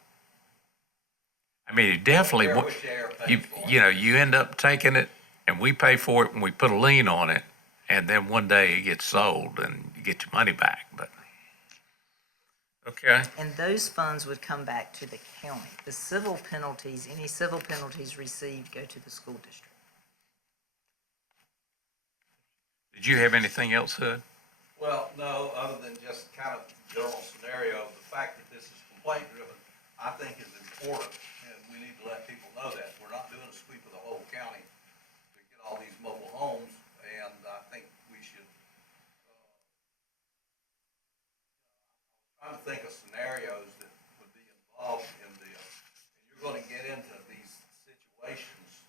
I mean, it definitely, Care which air pays you, for it. you end up taking it and we pay for it and we put a lien on it. And then one day it gets sold and you get your money back, but, okay. And those funds would come back to the county. The civil penalties, any civil penalties received go to the school district. Did you have anything else, Hood? Well, no, other than just kind of general scenario, the fact that this is complaint driven, I think is important, and we need to let people know that. We're not doing a sweep of the whole county to get all these mobile homes, and I think we should, trying to think of scenarios that would be involved in this. And you're gonna get into these situations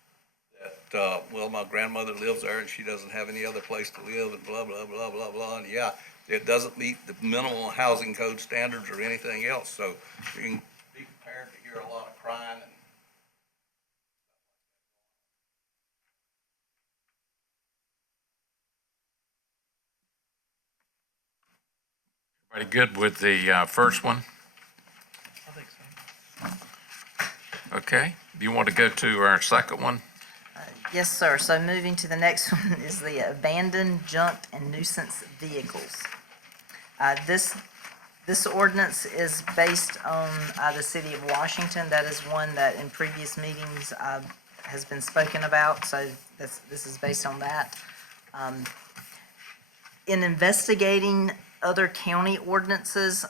that, well, my grandmother lives there and she doesn't have any other place to live and blah, blah, blah, blah, blah. And yeah, it doesn't meet the minimum housing code standards or anything else, so you can be prepared to hear a lot of crying and Everybody good with the first one? I think so. Okay. Do you want to go to our second one? Yes, sir. So moving to the next one is the abandoned, junked, and nuisance vehicles. This ordinance is based on the city of Washington. That is one that in previous meetings has been spoken about, so this is based on that. In investigating other county ordinances,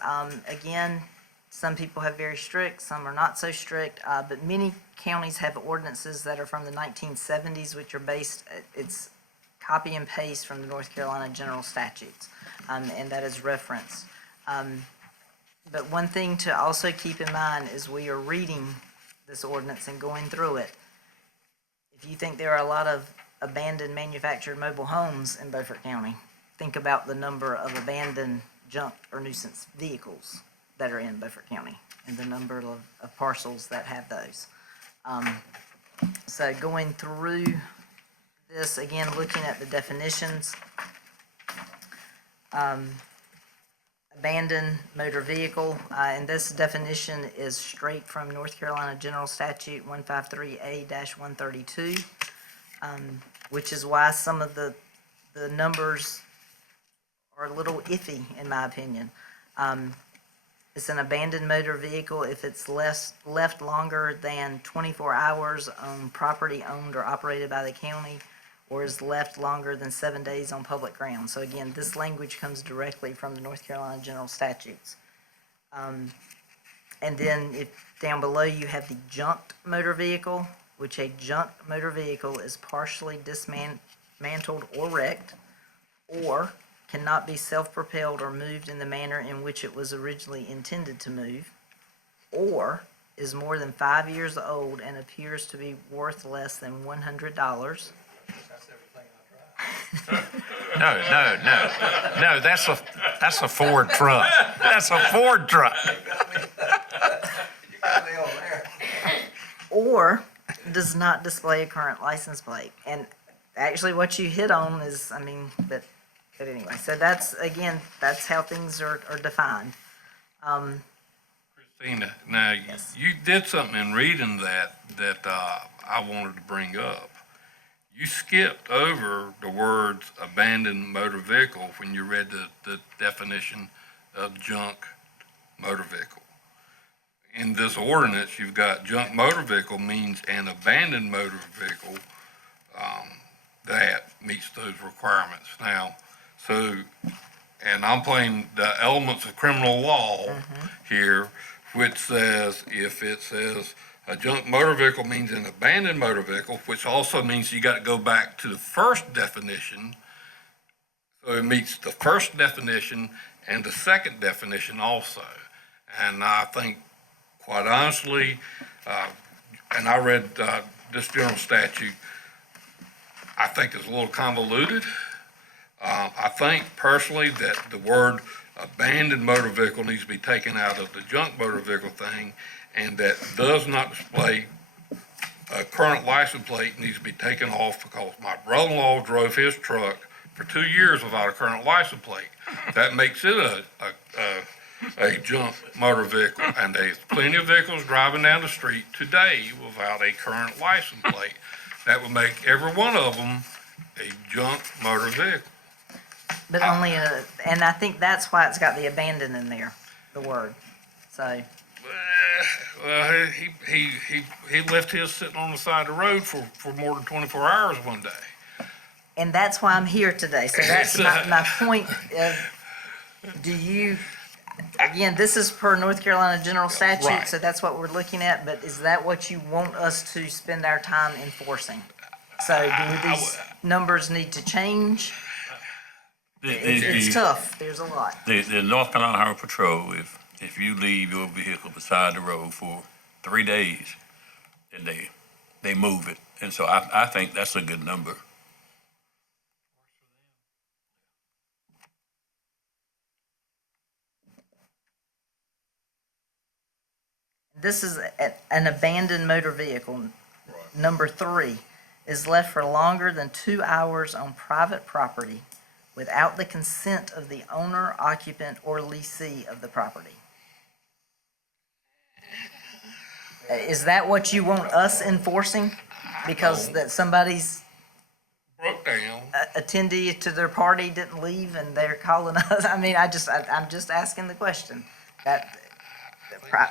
again, some people have very strict, some are not so strict, but many counties have ordinances that are from the 1970s, which are based, it's copy and paste from the North Carolina general statutes, and that is referenced. But one thing to also keep in mind is we are reading this ordinance and going through it. If you think there are a lot of abandoned manufactured mobile homes in Beaufort County, think about the number of abandoned junk or nuisance vehicles that are in Beaufort County and the number of parcels that have those. So going through this, again, looking at the definitions, abandoned motor vehicle, and this definition is straight from North Carolina General Statute 153A-132, which is why some of the numbers are a little iffy, in my opinion. It's an abandoned motor vehicle if it's left longer than 24 hours on property owned or operated by the county, or is left longer than 7 days on public ground. So again, this language comes directly from the North Carolina General Statutes. And then down below you have the junked motor vehicle, which a junked motor vehicle is partially dismantled or wrecked, or cannot be self-propelled or moved in the manner in which it was originally intended to move, or is more than 5 years old and appears to be worth less than $100. No, that's a Ford truck. That's a Ford truck. Or does not display a current license plate. And actually what you hit on is, but anyway, so that's how things are defined. Christina, now, Yes. you did something in reading that I wanted to bring up. You skipped over the words abandoned motor vehicle when you read the definition of junk motor vehicle. In this ordinance, you've got junk motor vehicle means an abandoned motor vehicle that meets those requirements. Now, and I'm playing the elements of criminal law here, which says, if it says a junk motor vehicle means an abandoned motor vehicle, which also means you got to go back to the first definition. So it meets the first definition and the second definition also. And I think, quite honestly, and I read this general statute, I think it's a little convoluted. I think personally that the word abandoned motor vehicle needs to be taken out of the junk motor vehicle thing, and that does not display a current license plate needs to be taken off, because my brother-in-law drove his truck for 2 years without a current license plate. That makes it a junk motor vehicle, and there's plenty of vehicles driving down the street today without a current license plate. That would make every one of them a junk motor vehicle. But only and I think that's why it's got the abandoned in there, the word. So, Well, he left his sitting on the side of the road for more than 24 hours one day. and that's why I'm here today. So that's my point of, again, this is per North Carolina General Statute, Right. so that's what we're looking at, but is that what you want us to spend our time enforcing? So do these numbers need to change? It's tough, there's a lot. The North Carolina Highway Patrol, if you leave your vehicle beside the road for 3 days, then they move it. And so I think that's a good number. This is an abandoned motor vehicle. Number 3 is left for longer than 2 hours on private property without the consent of the owner, occupant, or leasee of the property. Is that what you want us enforcing? because that somebody's Broke down. attendee to their party didn't leave and they're calling us? I mean, I'm just asking the question. That,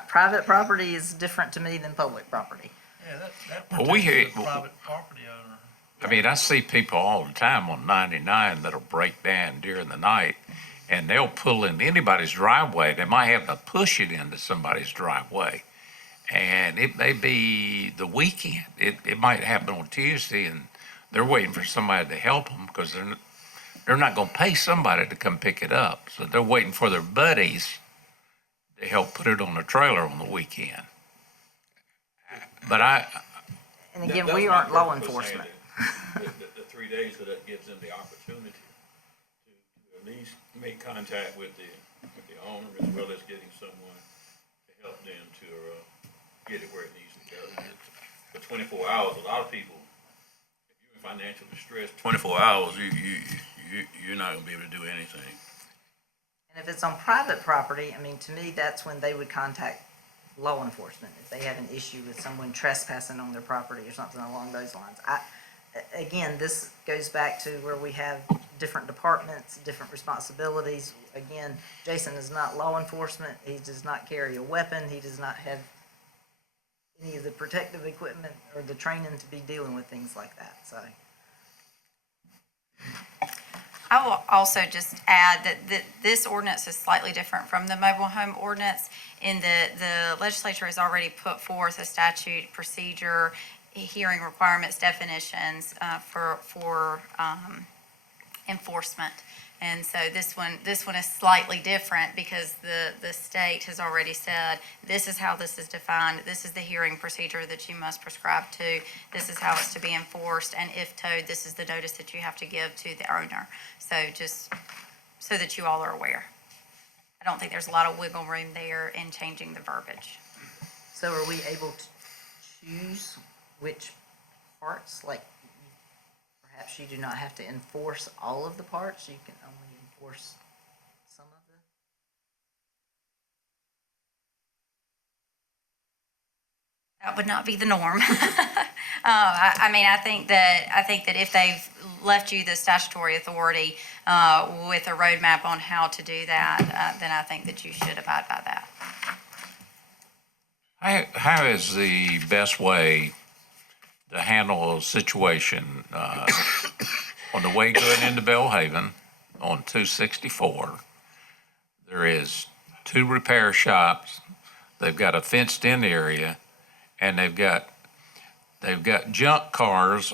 private property is different to me than public property. Yeah, that Well, we hear- protects the private property owner. I mean, I see people all the time on 99 that'll break down during the night, and they'll pull in anybody's driveway. They might have to push it into somebody's driveway. And it may be the weekend. It might happen on Tuesday, and they're waiting for somebody to help them because they're not going to pay somebody to come pick it up. So they're waiting for their buddies to help put it on a trailer on the weekend. But And again, we aren't law enforcement. The 3 days, so that gives them the opportunity to at least make contact with the owner as well as getting someone to help them to get it where it needs to go. For 24 hours, a lot of people, if you're in financial distress, 24 hours, you're not gonna be able to do anything. And if it's on private property, I mean, to me, that's when they would contact law enforcement if they have an issue with someone trespassing on their property or something along those lines. Again, this goes back to where we have different departments, different responsibilities. Again, Jason is not law enforcement. He does not carry a weapon. He does not have any of the protective equipment or the training to be dealing with things like that, so. I will also just add that this ordinance is slightly different from the mobile home ordinance in that the legislature has already put forth a statute, procedure, hearing requirements, definitions for enforcement. And so this one is slightly different because the state has already said, this is how this is defined, this is the hearing procedure that you must prescribe to, this is how it's to be enforced, and if towed, this is the notice that you have to give to the owner. So just so that you all are aware. I don't think there's a lot of wiggle room there in changing the verbiage. So are we able to choose which parts, like, perhaps you do not have to enforce all of the parts, you can only enforce some of them? That would not be the norm. I think that if they've left you the statutory authority with a roadmap on how to do that, then I think that you should abide by that. how is the best way to handle a situation on the way going into Bellhaven on 264? There is 2 repair shops. They've got a fenced-in area, and they've got junk cars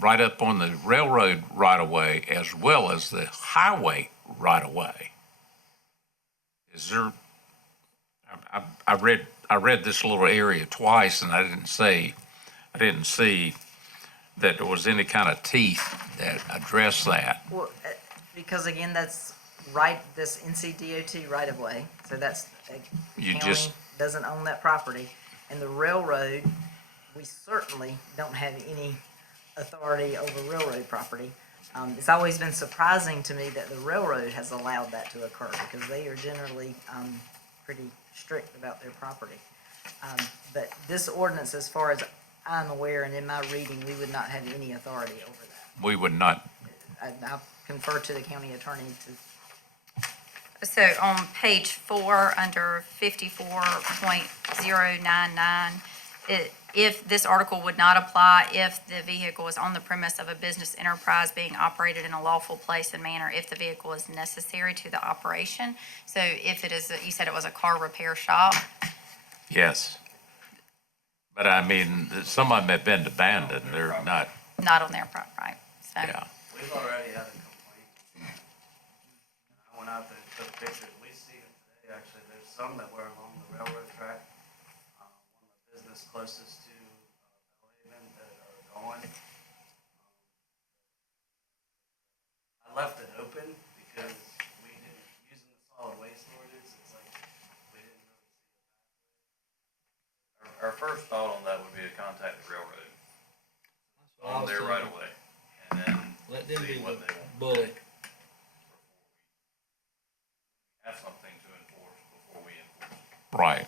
right up on the railroad right-of-way as well as the highway right-of-way. Is there? I read this little area twice, and I didn't see that there was any kind of teeth that address that. Well, because again, that's this NCDOT right of way, so that's, You county just- doesn't own that property. And the railroad, we certainly don't have any authority over railroad property. It's always been surprising to me that the railroad has allowed that to occur because they are generally, pretty strict about their property. But this ordinance, as far as I'm aware and in my reading, we would not have any authority over that. We would not. I'll confer to the county attorney to. So on page 4, under 54.099, if this article would not apply if the vehicle is on the premise of a business enterprise being operated in a lawful place and manner, if the vehicle is necessary to the operation. So if it is, you said it was a car repair shop? Yes. But I mean, some of them have been abandoned. They're not, Not on their property, right? So, yeah. We've already had a complaint. I went out there and took pictures. We see it today, actually. There's some that were along the railroad track. One of the business closest to Bellhaven that are gone. I left it open because we didn't, using the solid waste ordinance, it's like, we didn't really see a pathway. Our first thought on that would be to contact the railroad That's what I on was their thinking. right of way, and then Let them see be what the they want. bully. Have something to enforce before we enforce. Right.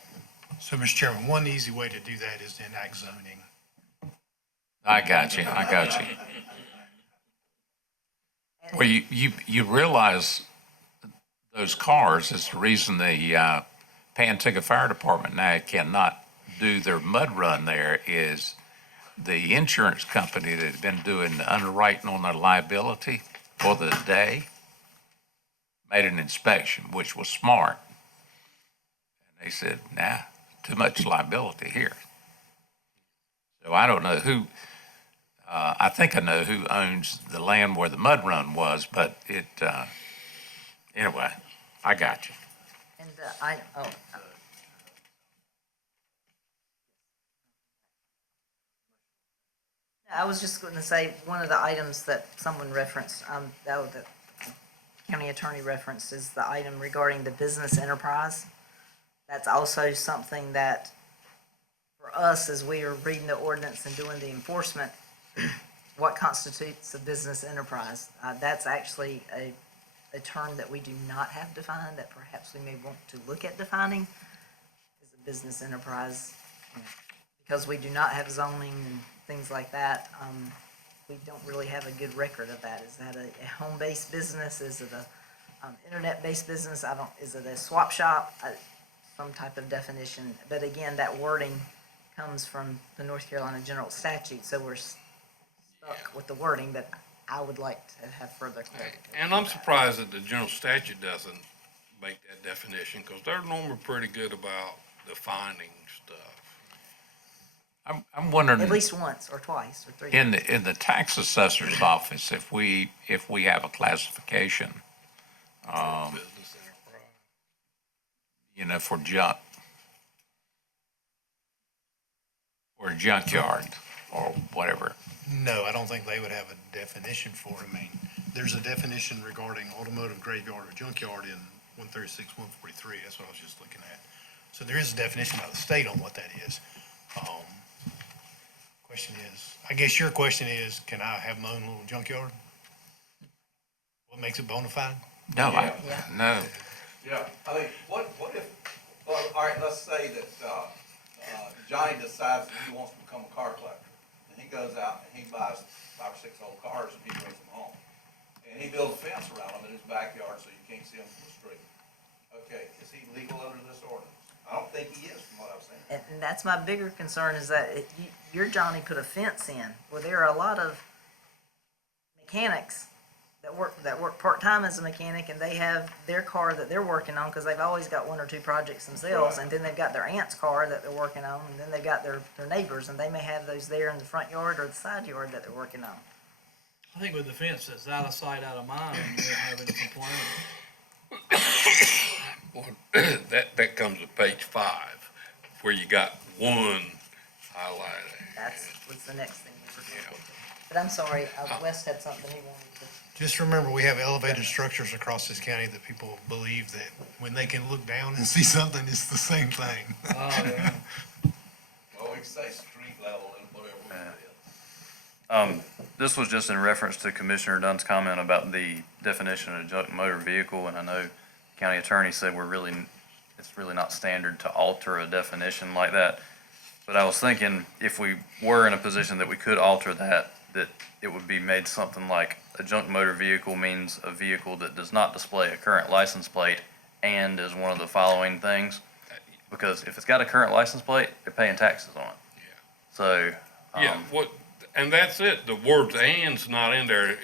So, Mr. Chairman, one easy way to do that is to enact zoning. I got you. Well, you realize those cars is the reason the Pantigga Fire Department now cannot do their mud run there is the insurance company that had been doing the underwriting on their liability for the day made an inspection, which was smart. And they said, nah, too much liability here. So I don't know who, I think I know who owns the land where the mud run was, but anyway, I got you. And I was just going to say, one of the items that someone referenced, that the county attorney referenced is the item regarding the business enterprise. That's also something that, for us, as we are reading the ordinance and doing the enforcement, what constitutes a business enterprise? That's actually a term that we do not have defined, that perhaps we may want to look at defining, is a business enterprise. Because we do not have zoning and things like that, we don't really have a good record of that. Is that a home-based business? Is it a internet-based business? Is it a swap shop? Some type of definition. But again, that wording comes from the North Carolina General Statute, so we're stuck with the wording, but I would like to have further clarification. And I'm surprised that the general statute doesn't make that definition, because they're normally pretty good about defining stuff. I'm wondering. At least once or twice or three. In the tax assessor's office, if we have a classification, Business enterprise. for junk or junkyard or whatever. No, I don't think they would have a definition for it. I mean, there's a definition regarding automotive graveyard or junkyard in 136, 143. That's what I was just looking at. So there is a definition by the state on what that is. Question is, I guess your question is, can I have my own little junkyard? What makes it bona fide? No, no. Yeah, I mean, what if, well, all right, let's say that, Johnny decides that he wants to become a car collector. And he goes out and he buys 5 or 6 old cars and he brings them home. And he builds a fence around them in his backyard so you can't see them from the street. Okay, is he legal under this ordinance? I don't think he is, from what I've seen. And that's my bigger concern, is that your Johnny put a fence in. Well, there are a lot of mechanics that work part-time as a mechanic, and they have their car that they're working on, because they've always got 1 or 2 projects themselves, Right. and then they've got their aunt's car that they're working on, and then they've got their neighbors, and they may have those there in the front yard or the side yard that they're working on. I think with the fence, it's out of sight, out of mind, and you're having to complain. Well, that comes with page 5, where you got one highlighted. Was the next thing we were going to. But I'm sorry, Wes had something he wanted to. Just remember, we have elevated structures across this county that people believe that when they can look down and see something, it's the same thing. Oh, yeah. Well, we can say street level and whatever we did. This was just in reference to Commissioner Dunn's comment about the definition of junk motor vehicle, and I know county attorney said it's really not standard to alter a definition like that. But I was thinking, if we were in a position that we could alter that it would be made something like a junk motor vehicle means a vehicle that does not display a current license plate and is one of the following things. Because if it's got a current license plate, they're paying taxes on it. Yeah. So, Yeah, and that's it. The word and's not in there.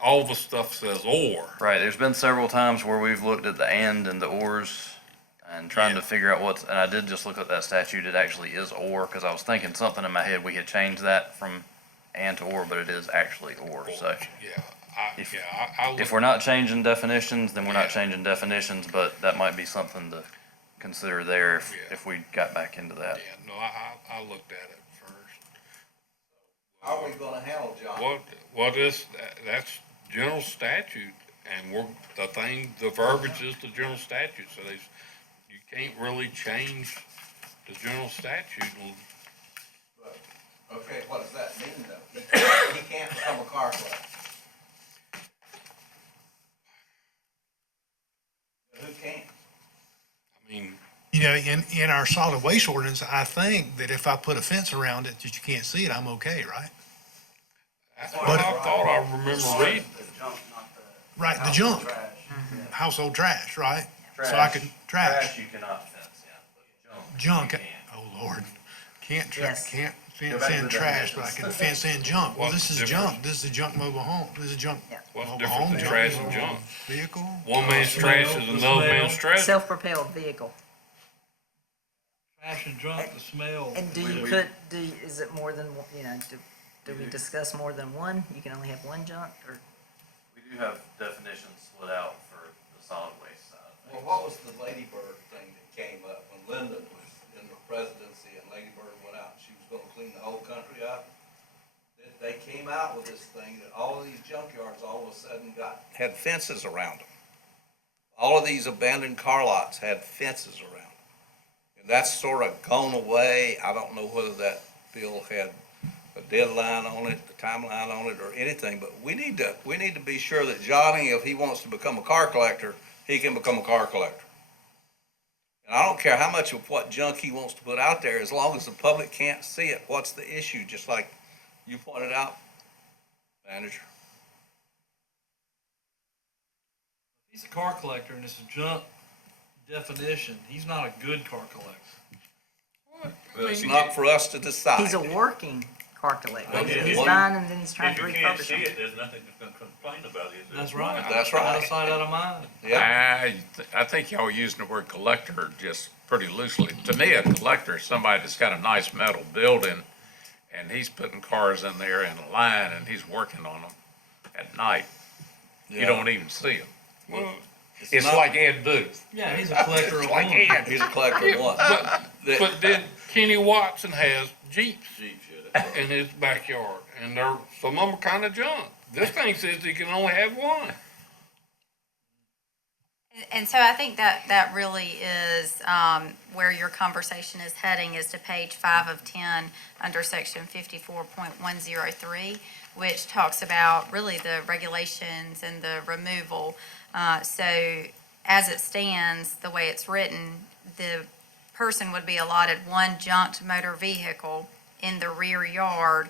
All the stuff says or. right, there's been several times where we've looked at the and the ors and trying to figure out and I did just look at that statute, it actually is or, because I was thinking something in my head, we had changed that from and to or, but it is actually or, so. Yeah, I If we're not changing definitions, then we're not changing definitions, but that might be something to consider there if we got back into that. Yeah, no, I looked at it first. How are we gonna handle John? That's general statute, and the verbiage is the general statute, so you can't really change the general statute. Okay, what does that mean though? He can't become a car collector. Who can? I mean, In our solid waste ordinance, I think that if I put a fence around it that you can't see it, I'm okay, right? That's what I thought I remember reading. The junk, not the. Right, the household junk. trash. Household trash, right? So I Trash. could, trash, Trash you cannot fence in, but junk. junk, you can. oh Lord. Can't, Yes. can't Go fence back to in the trash, but I definitions. can fence in junk. Well, What's this the is junk, this is a junk mobile home, this is junk Yeah. What's the mobile difference home, in junk trash and mobile junk? vehicle. One man's trash is The another man's smell. treasure. Self-propelled vehicle. Trash and junk, the smell. And do you put, is it more than, do we discuss more than one? You can only have one junk, or? We do have definitions split out for the solid waste side of Well, things. what was the Lady Bird thing that came up when Lyndon was in the presidency and Lady Bird went out and she was gonna clean the whole country up? They came out with this thing that all of these junkyards all of a sudden had fences around them. All of these abandoned car lots had fences around them. And that's sort of gone away. I don't know whether that bill had a deadline on it, the timeline on it, or anything, but we need to be sure that Johnny, if he wants to become a car collector, he can become a car collector. And I don't care how much of what junk he wants to put out there, as long as the public can't see it. What's the issue? Just like you pointed out, manager. He's a car collector and it's a junk definition. He's not a good car collector. It's not for us to decide. He's a working car collector. Well, He's yeah. buying and then he's trying If to you can't refurbish see them. it, there's nothing to complain about, is there? That's right. That's right. Out of sight, out of mind. Yeah. I think y'all using the word collector just pretty loosely. To me, a collector is somebody that's got a nice metal building and he's putting cars in there in a line and he's working on them at night. You don't even see them. Well, It's not- like Ed Booth. Yeah, he's a collector of Like one. Ed. He's a collector of one. but then Kenny Watson has Jeeps Jeeps, yeah, in his backyard, and some of them are kind of junk. This thing says he can only have one. And so I think that really is where your conversation is heading, is to page 5 of 10 under section 54.103, which talks about really the regulations and the removal. So as it stands, the way it's written, the person would be allotted one junked motor vehicle in the rear yard,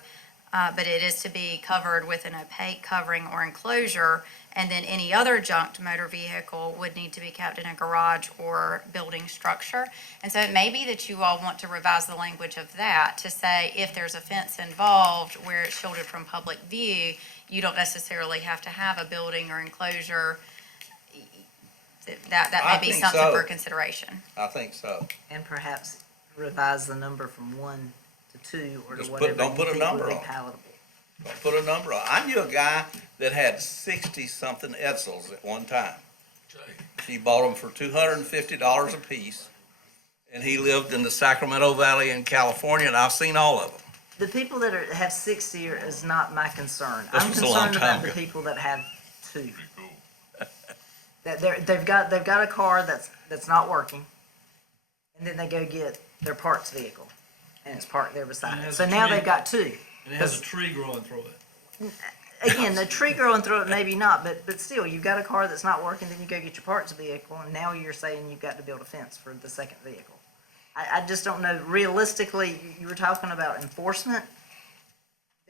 but it is to be covered with an opaque covering or enclosure, and then any other junked motor vehicle would need to be kept in a garage or building structure. And so it may be that you all want to revise the language of that to say if there's a fence involved where it's shielded from public view, you don't necessarily have to have a building or enclosure. That I may be think something so. for consideration. I think so. And perhaps revise the number from 1 to 2 or to Just put- whatever don't you put a think number would be on it. palatable. Don't put a number on. I knew a guy that had 60-something Edsels at one time. He bought them for $250 a piece, and he lived in the Sacramento Valley in California, and I've seen all of them. The people that have 60 is not my concern. This I'm was a long concerned time about the ago. people that have 2. That they've got a car that's not working, and then they go get their parts vehicle, and it's parked there And beside it it. has So a now tree. they've got 2. And it has a tree growing through it. Again, the tree growing through it, maybe not, but still, you've got a car that's not working, then you go get your parts vehicle, and now you're saying you've got to build a fence for the second vehicle. I just don't know, realistically, you were talking about enforcement.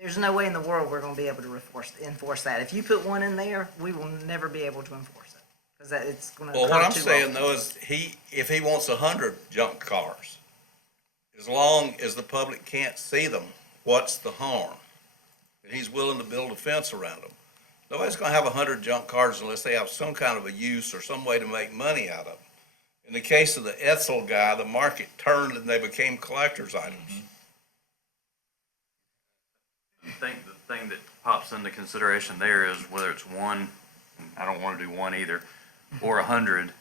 There's no way in the world we're gonna be able to enforce that. If you put one in there, we will never be able to enforce it, because it's gonna Well, what occur I'm too saying often. though is if he wants 100 junk cars, as long as the public can't see them, what's the harm? And he's willing to build a fence around them. Nobody's gonna have 100 junk cars unless they have some kind of a use or some way to make money out of them. In the case of the Edsel guy, the market turned and they became collector's items. I think the thing that pops into consideration there is whether it's one, I don't want to do one either, or 100,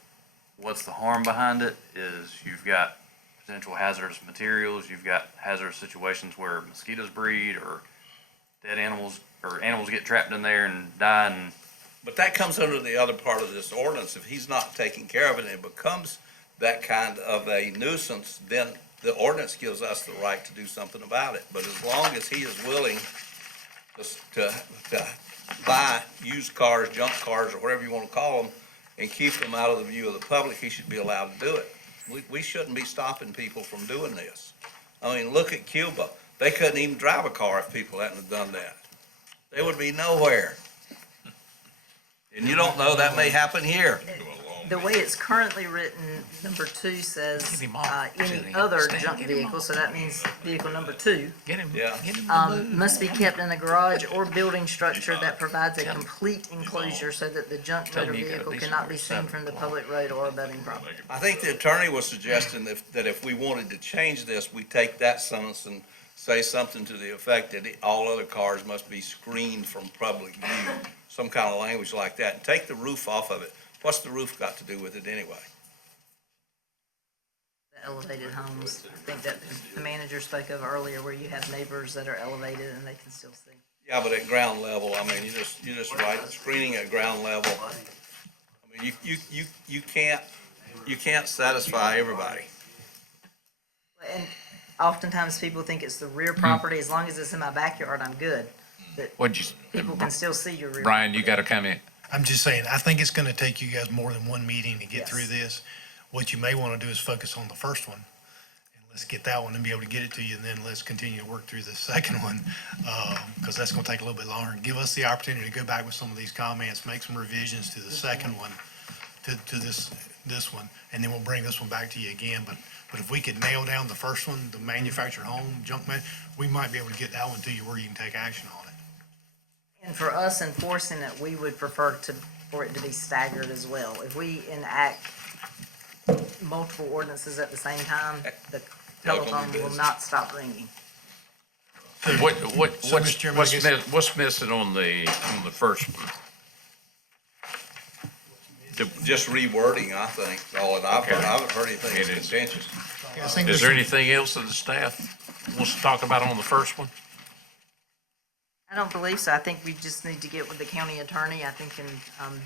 what's the harm behind it is you've got potential hazardous materials, you've got hazardous situations where mosquitoes breed or dead animals, or animals get trapped in there and die, and But that comes under the other part of this ordinance. If he's not taking care of it and it becomes that kind of a nuisance, then the ordinance gives us the right to do something about it. But as long as he is willing to buy used cars, junk cars, or whatever you want to call them, and keep them out of the view of the public, he should be allowed to do it. We shouldn't be stopping people from doing this. I mean, look at Cuba. They couldn't even drive a car if people hadn't have done that. they would be nowhere. And you don't know, that may happen here. The way it's currently written, number 2 says, Get him off. any other Stand, junk get him vehicle, off. so that means vehicle number 2, Get him, Yeah. get him to move. must be kept in a garage or building structure that provides a complete enclosure so that the junk Tell motor him you got vehicle these cannot be numbers seen from the 7. public road or abutting property. I think the attorney was suggesting that if we wanted to change this, we take that sentence and say something to the effect that all other cars must be screened from public view, some kind of language like that, and take the roof off of it. What's the roof got to do with it anyway? The elevated homes, I think that the manager spoke of earlier, where you have neighbors that are elevated and they can still see. Yeah, but at ground level, I mean, you just write screening at ground level. I mean, you can't satisfy everybody. And oftentimes people think it's the rear property, as long as it's in my backyard, I'm good. But What'd you, people can still see your rear. Brian, you gotta come in. I'm just saying, I think it's gonna take you guys more than one meeting to get Yes. through this. What you may wanna do is focus on the first one. And let's get that one and be able to get it to you, and then let's continue to work through the second one, because that's gonna take a little bit longer. Give us the opportunity to go back with some of these comments, make some revisions to the second one, to this one, and then we'll bring this one back to you again. But if we could nail down the first one, the manufactured home junk man, we might be able to get that one to you where you can take action on it. And for us enforcing it, we would prefer for it to be staggered as well. If we enact multiple ordinances at the same time, the telephone will not stop ringing. What, So, Mr. Chairman, I what's, guess- what's missing on the first one? Just rewording, I think, all that I've heard. I haven't heard anything that's It is. contentious. Yeah, I think Is this there one- anything else that the staff wants to talk about on the first one? I don't believe so. I think we just need to get with the county attorney, I think, and,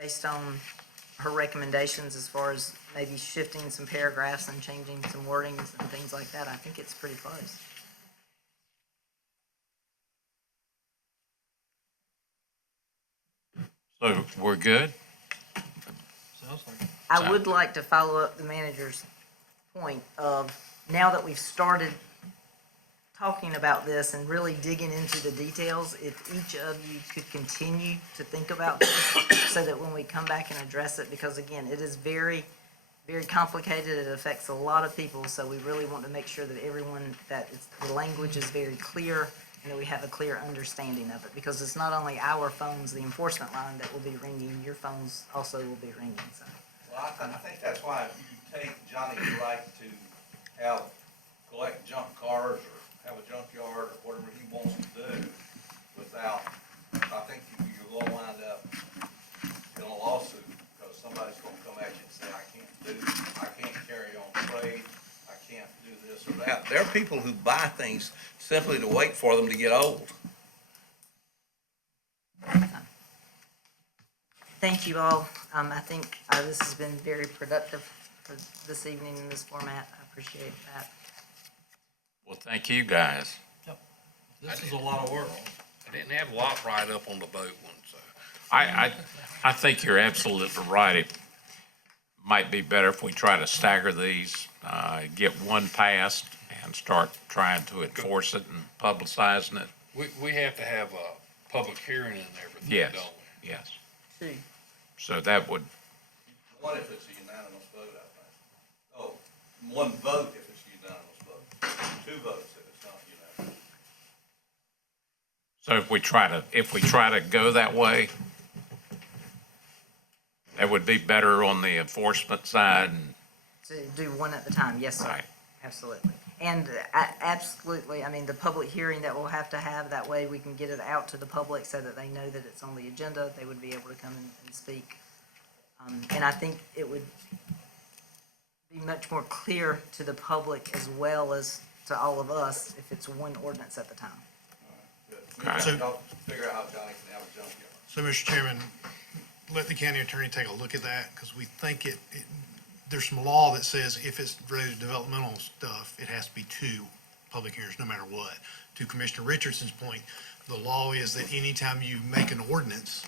based on her recommendations as far as maybe shifting some paragraphs and changing some wordings and things like that, I think it's pretty close. So we're good? I would like to follow up the manager's point of, now that we've started talking about this and really digging into the details, if each of you could continue to think about this so that when we come back and address it, because again, it is very, very complicated, it affects a lot of people, so we really want to make sure that the language is very clear and that we have a clear understanding of it, because it's not only our phones, the enforcement line that will be ringing, your phones also will be ringing, so. Well, I think that's why you take Johnny's right to collect junk cars or have a junkyard or whatever he wants to do without, I think you're gonna wind up in a lawsuit because somebody's gonna come at you and say, I can't carry on trade, I can't do this or that. There are people who buy things simply to wait for them to get old. Thank you all. I think this has been very productive for this evening in this format. I appreciate that. Well, thank you, guys. This is a lot of work. I didn't have a lot right up on the boat one, so. I think you're absolutely right. It might be better if we try to stagger these, get one passed and start trying to enforce it and publicizing it. We have to have a public hearing and everything, Yes, don't we? yes. Two. So that would, One if it's a unanimous vote, I think. Oh, one vote if it's a unanimous vote. Two votes if it's not unanimous. so if we try to go that way, that would be better on the enforcement side and, To do one at a time, yes, sir. Right. Absolutely. And absolutely, I mean, the public hearing that we'll have to have, that way we can get it out to the public so that they know that it's on the agenda, they would be able to come and speak. And I think it would be much more clear to the public as well as to all of us if it's one ordinance at the time. Okay. So- Figure out how Johnny can have a junkyard. So, Mr. Chairman, let the county attorney take a look at that, because we think there's some law that says if it's related to developmental stuff, it has to be two public hearings, no matter what. To Commissioner Richardson's point, the law is that anytime you make an ordinance,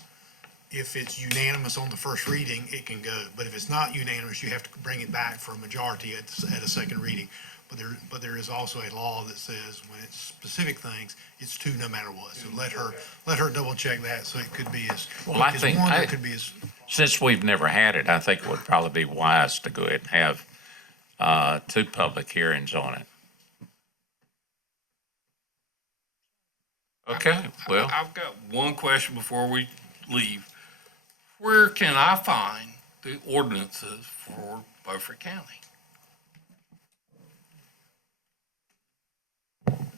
if it's unanimous on the first reading, it can go. But if it's not unanimous, you have to bring it back for a majority at a second reading. but there is also a law that says when it's specific things, it's two no matter what. So let her double check that, so it could be as Well, I quick as think one, or I- it could be as, Since we've never had it, I think it would probably be wise to go ahead and have 2 public hearings on it. Okay, well, I've got one question before we leave. Where can I find the ordinances for Beaufort County?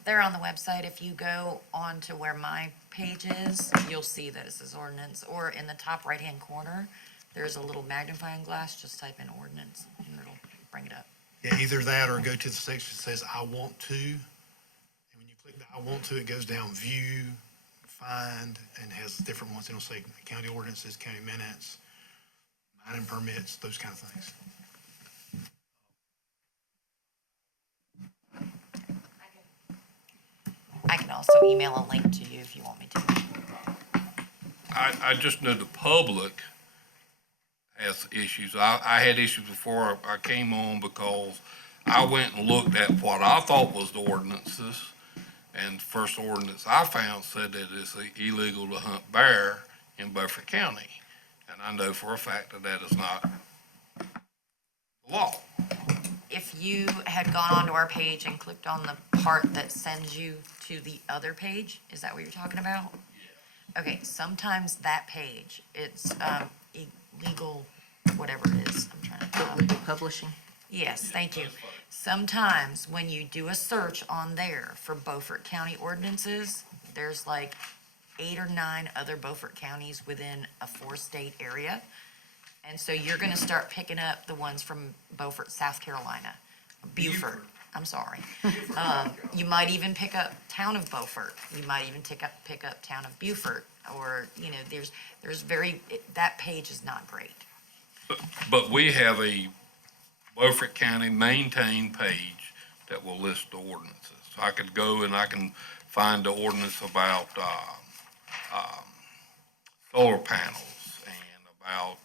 They're on the website. If you go on to where my page is, you'll see that it says ordinance, or in the top right-hand corner, there's a little magnifying glass, just type in ordinance, and it'll bring it up. yeah, either that or go to the section that says I want to. And when you click the I want to, it goes down view, find, and has different ones. It'll say county ordinances, county minutes, mining permits, those kind of things. I can also email a link to you if you want me to. I just know the public has issues. I had issues before I came on because I went and looked at what I thought was the ordinances. And the first ordinance I found said that it's illegal to hunt bear in Beaufort County. And I know for a fact that that is not the law. If you had gone onto our page and clicked on the part that sends you to the other page, is that what you're talking about? Okay, sometimes that page, it's illegal, whatever it is, I'm trying to. Legal publishing. Yes, thank you. Sometimes when you do a search on there for Beaufort County ordinances, there's like 8 or 9 other Beaufort counties within a 4-state area. And so you're gonna start picking up the ones from Beaufort, South Carolina, Beaufort, I'm sorry. You might even pick up Town of Beaufort. You might even pick up Town of Beaufort, or, you know, there's that page is not great. But we have a Beaufort County maintained page that will list the ordinances. So I could go and I can find the ordinance about solar panels and about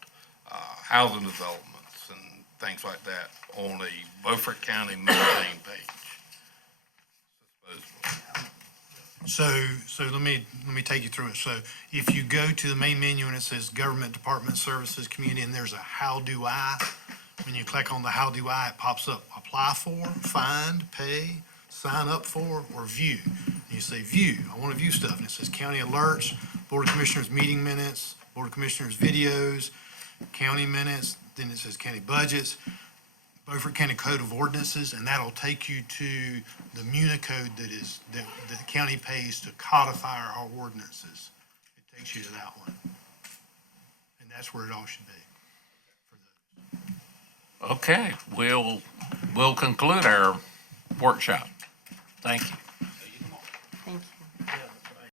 housing developments and things like that on a Beaufort County maintained page. So let me take you through it. So if you go to the main menu and it says Government Department Services Community, and there's a How Do I, when you click on the How Do I, it pops up apply for, find, pay, sign up for, or view. And you say view, I want to view stuff, and it says county alerts, Board of Commissioners meeting minutes, Board of Commissioners videos, county minutes, then it says county budgets, Beaufort County Code of Ordinances, and that'll take you to the Municode that the county pays to codify our ordinances. It takes you to that one. And that's where it all should be. okay, we'll conclude our workshop. Thank you.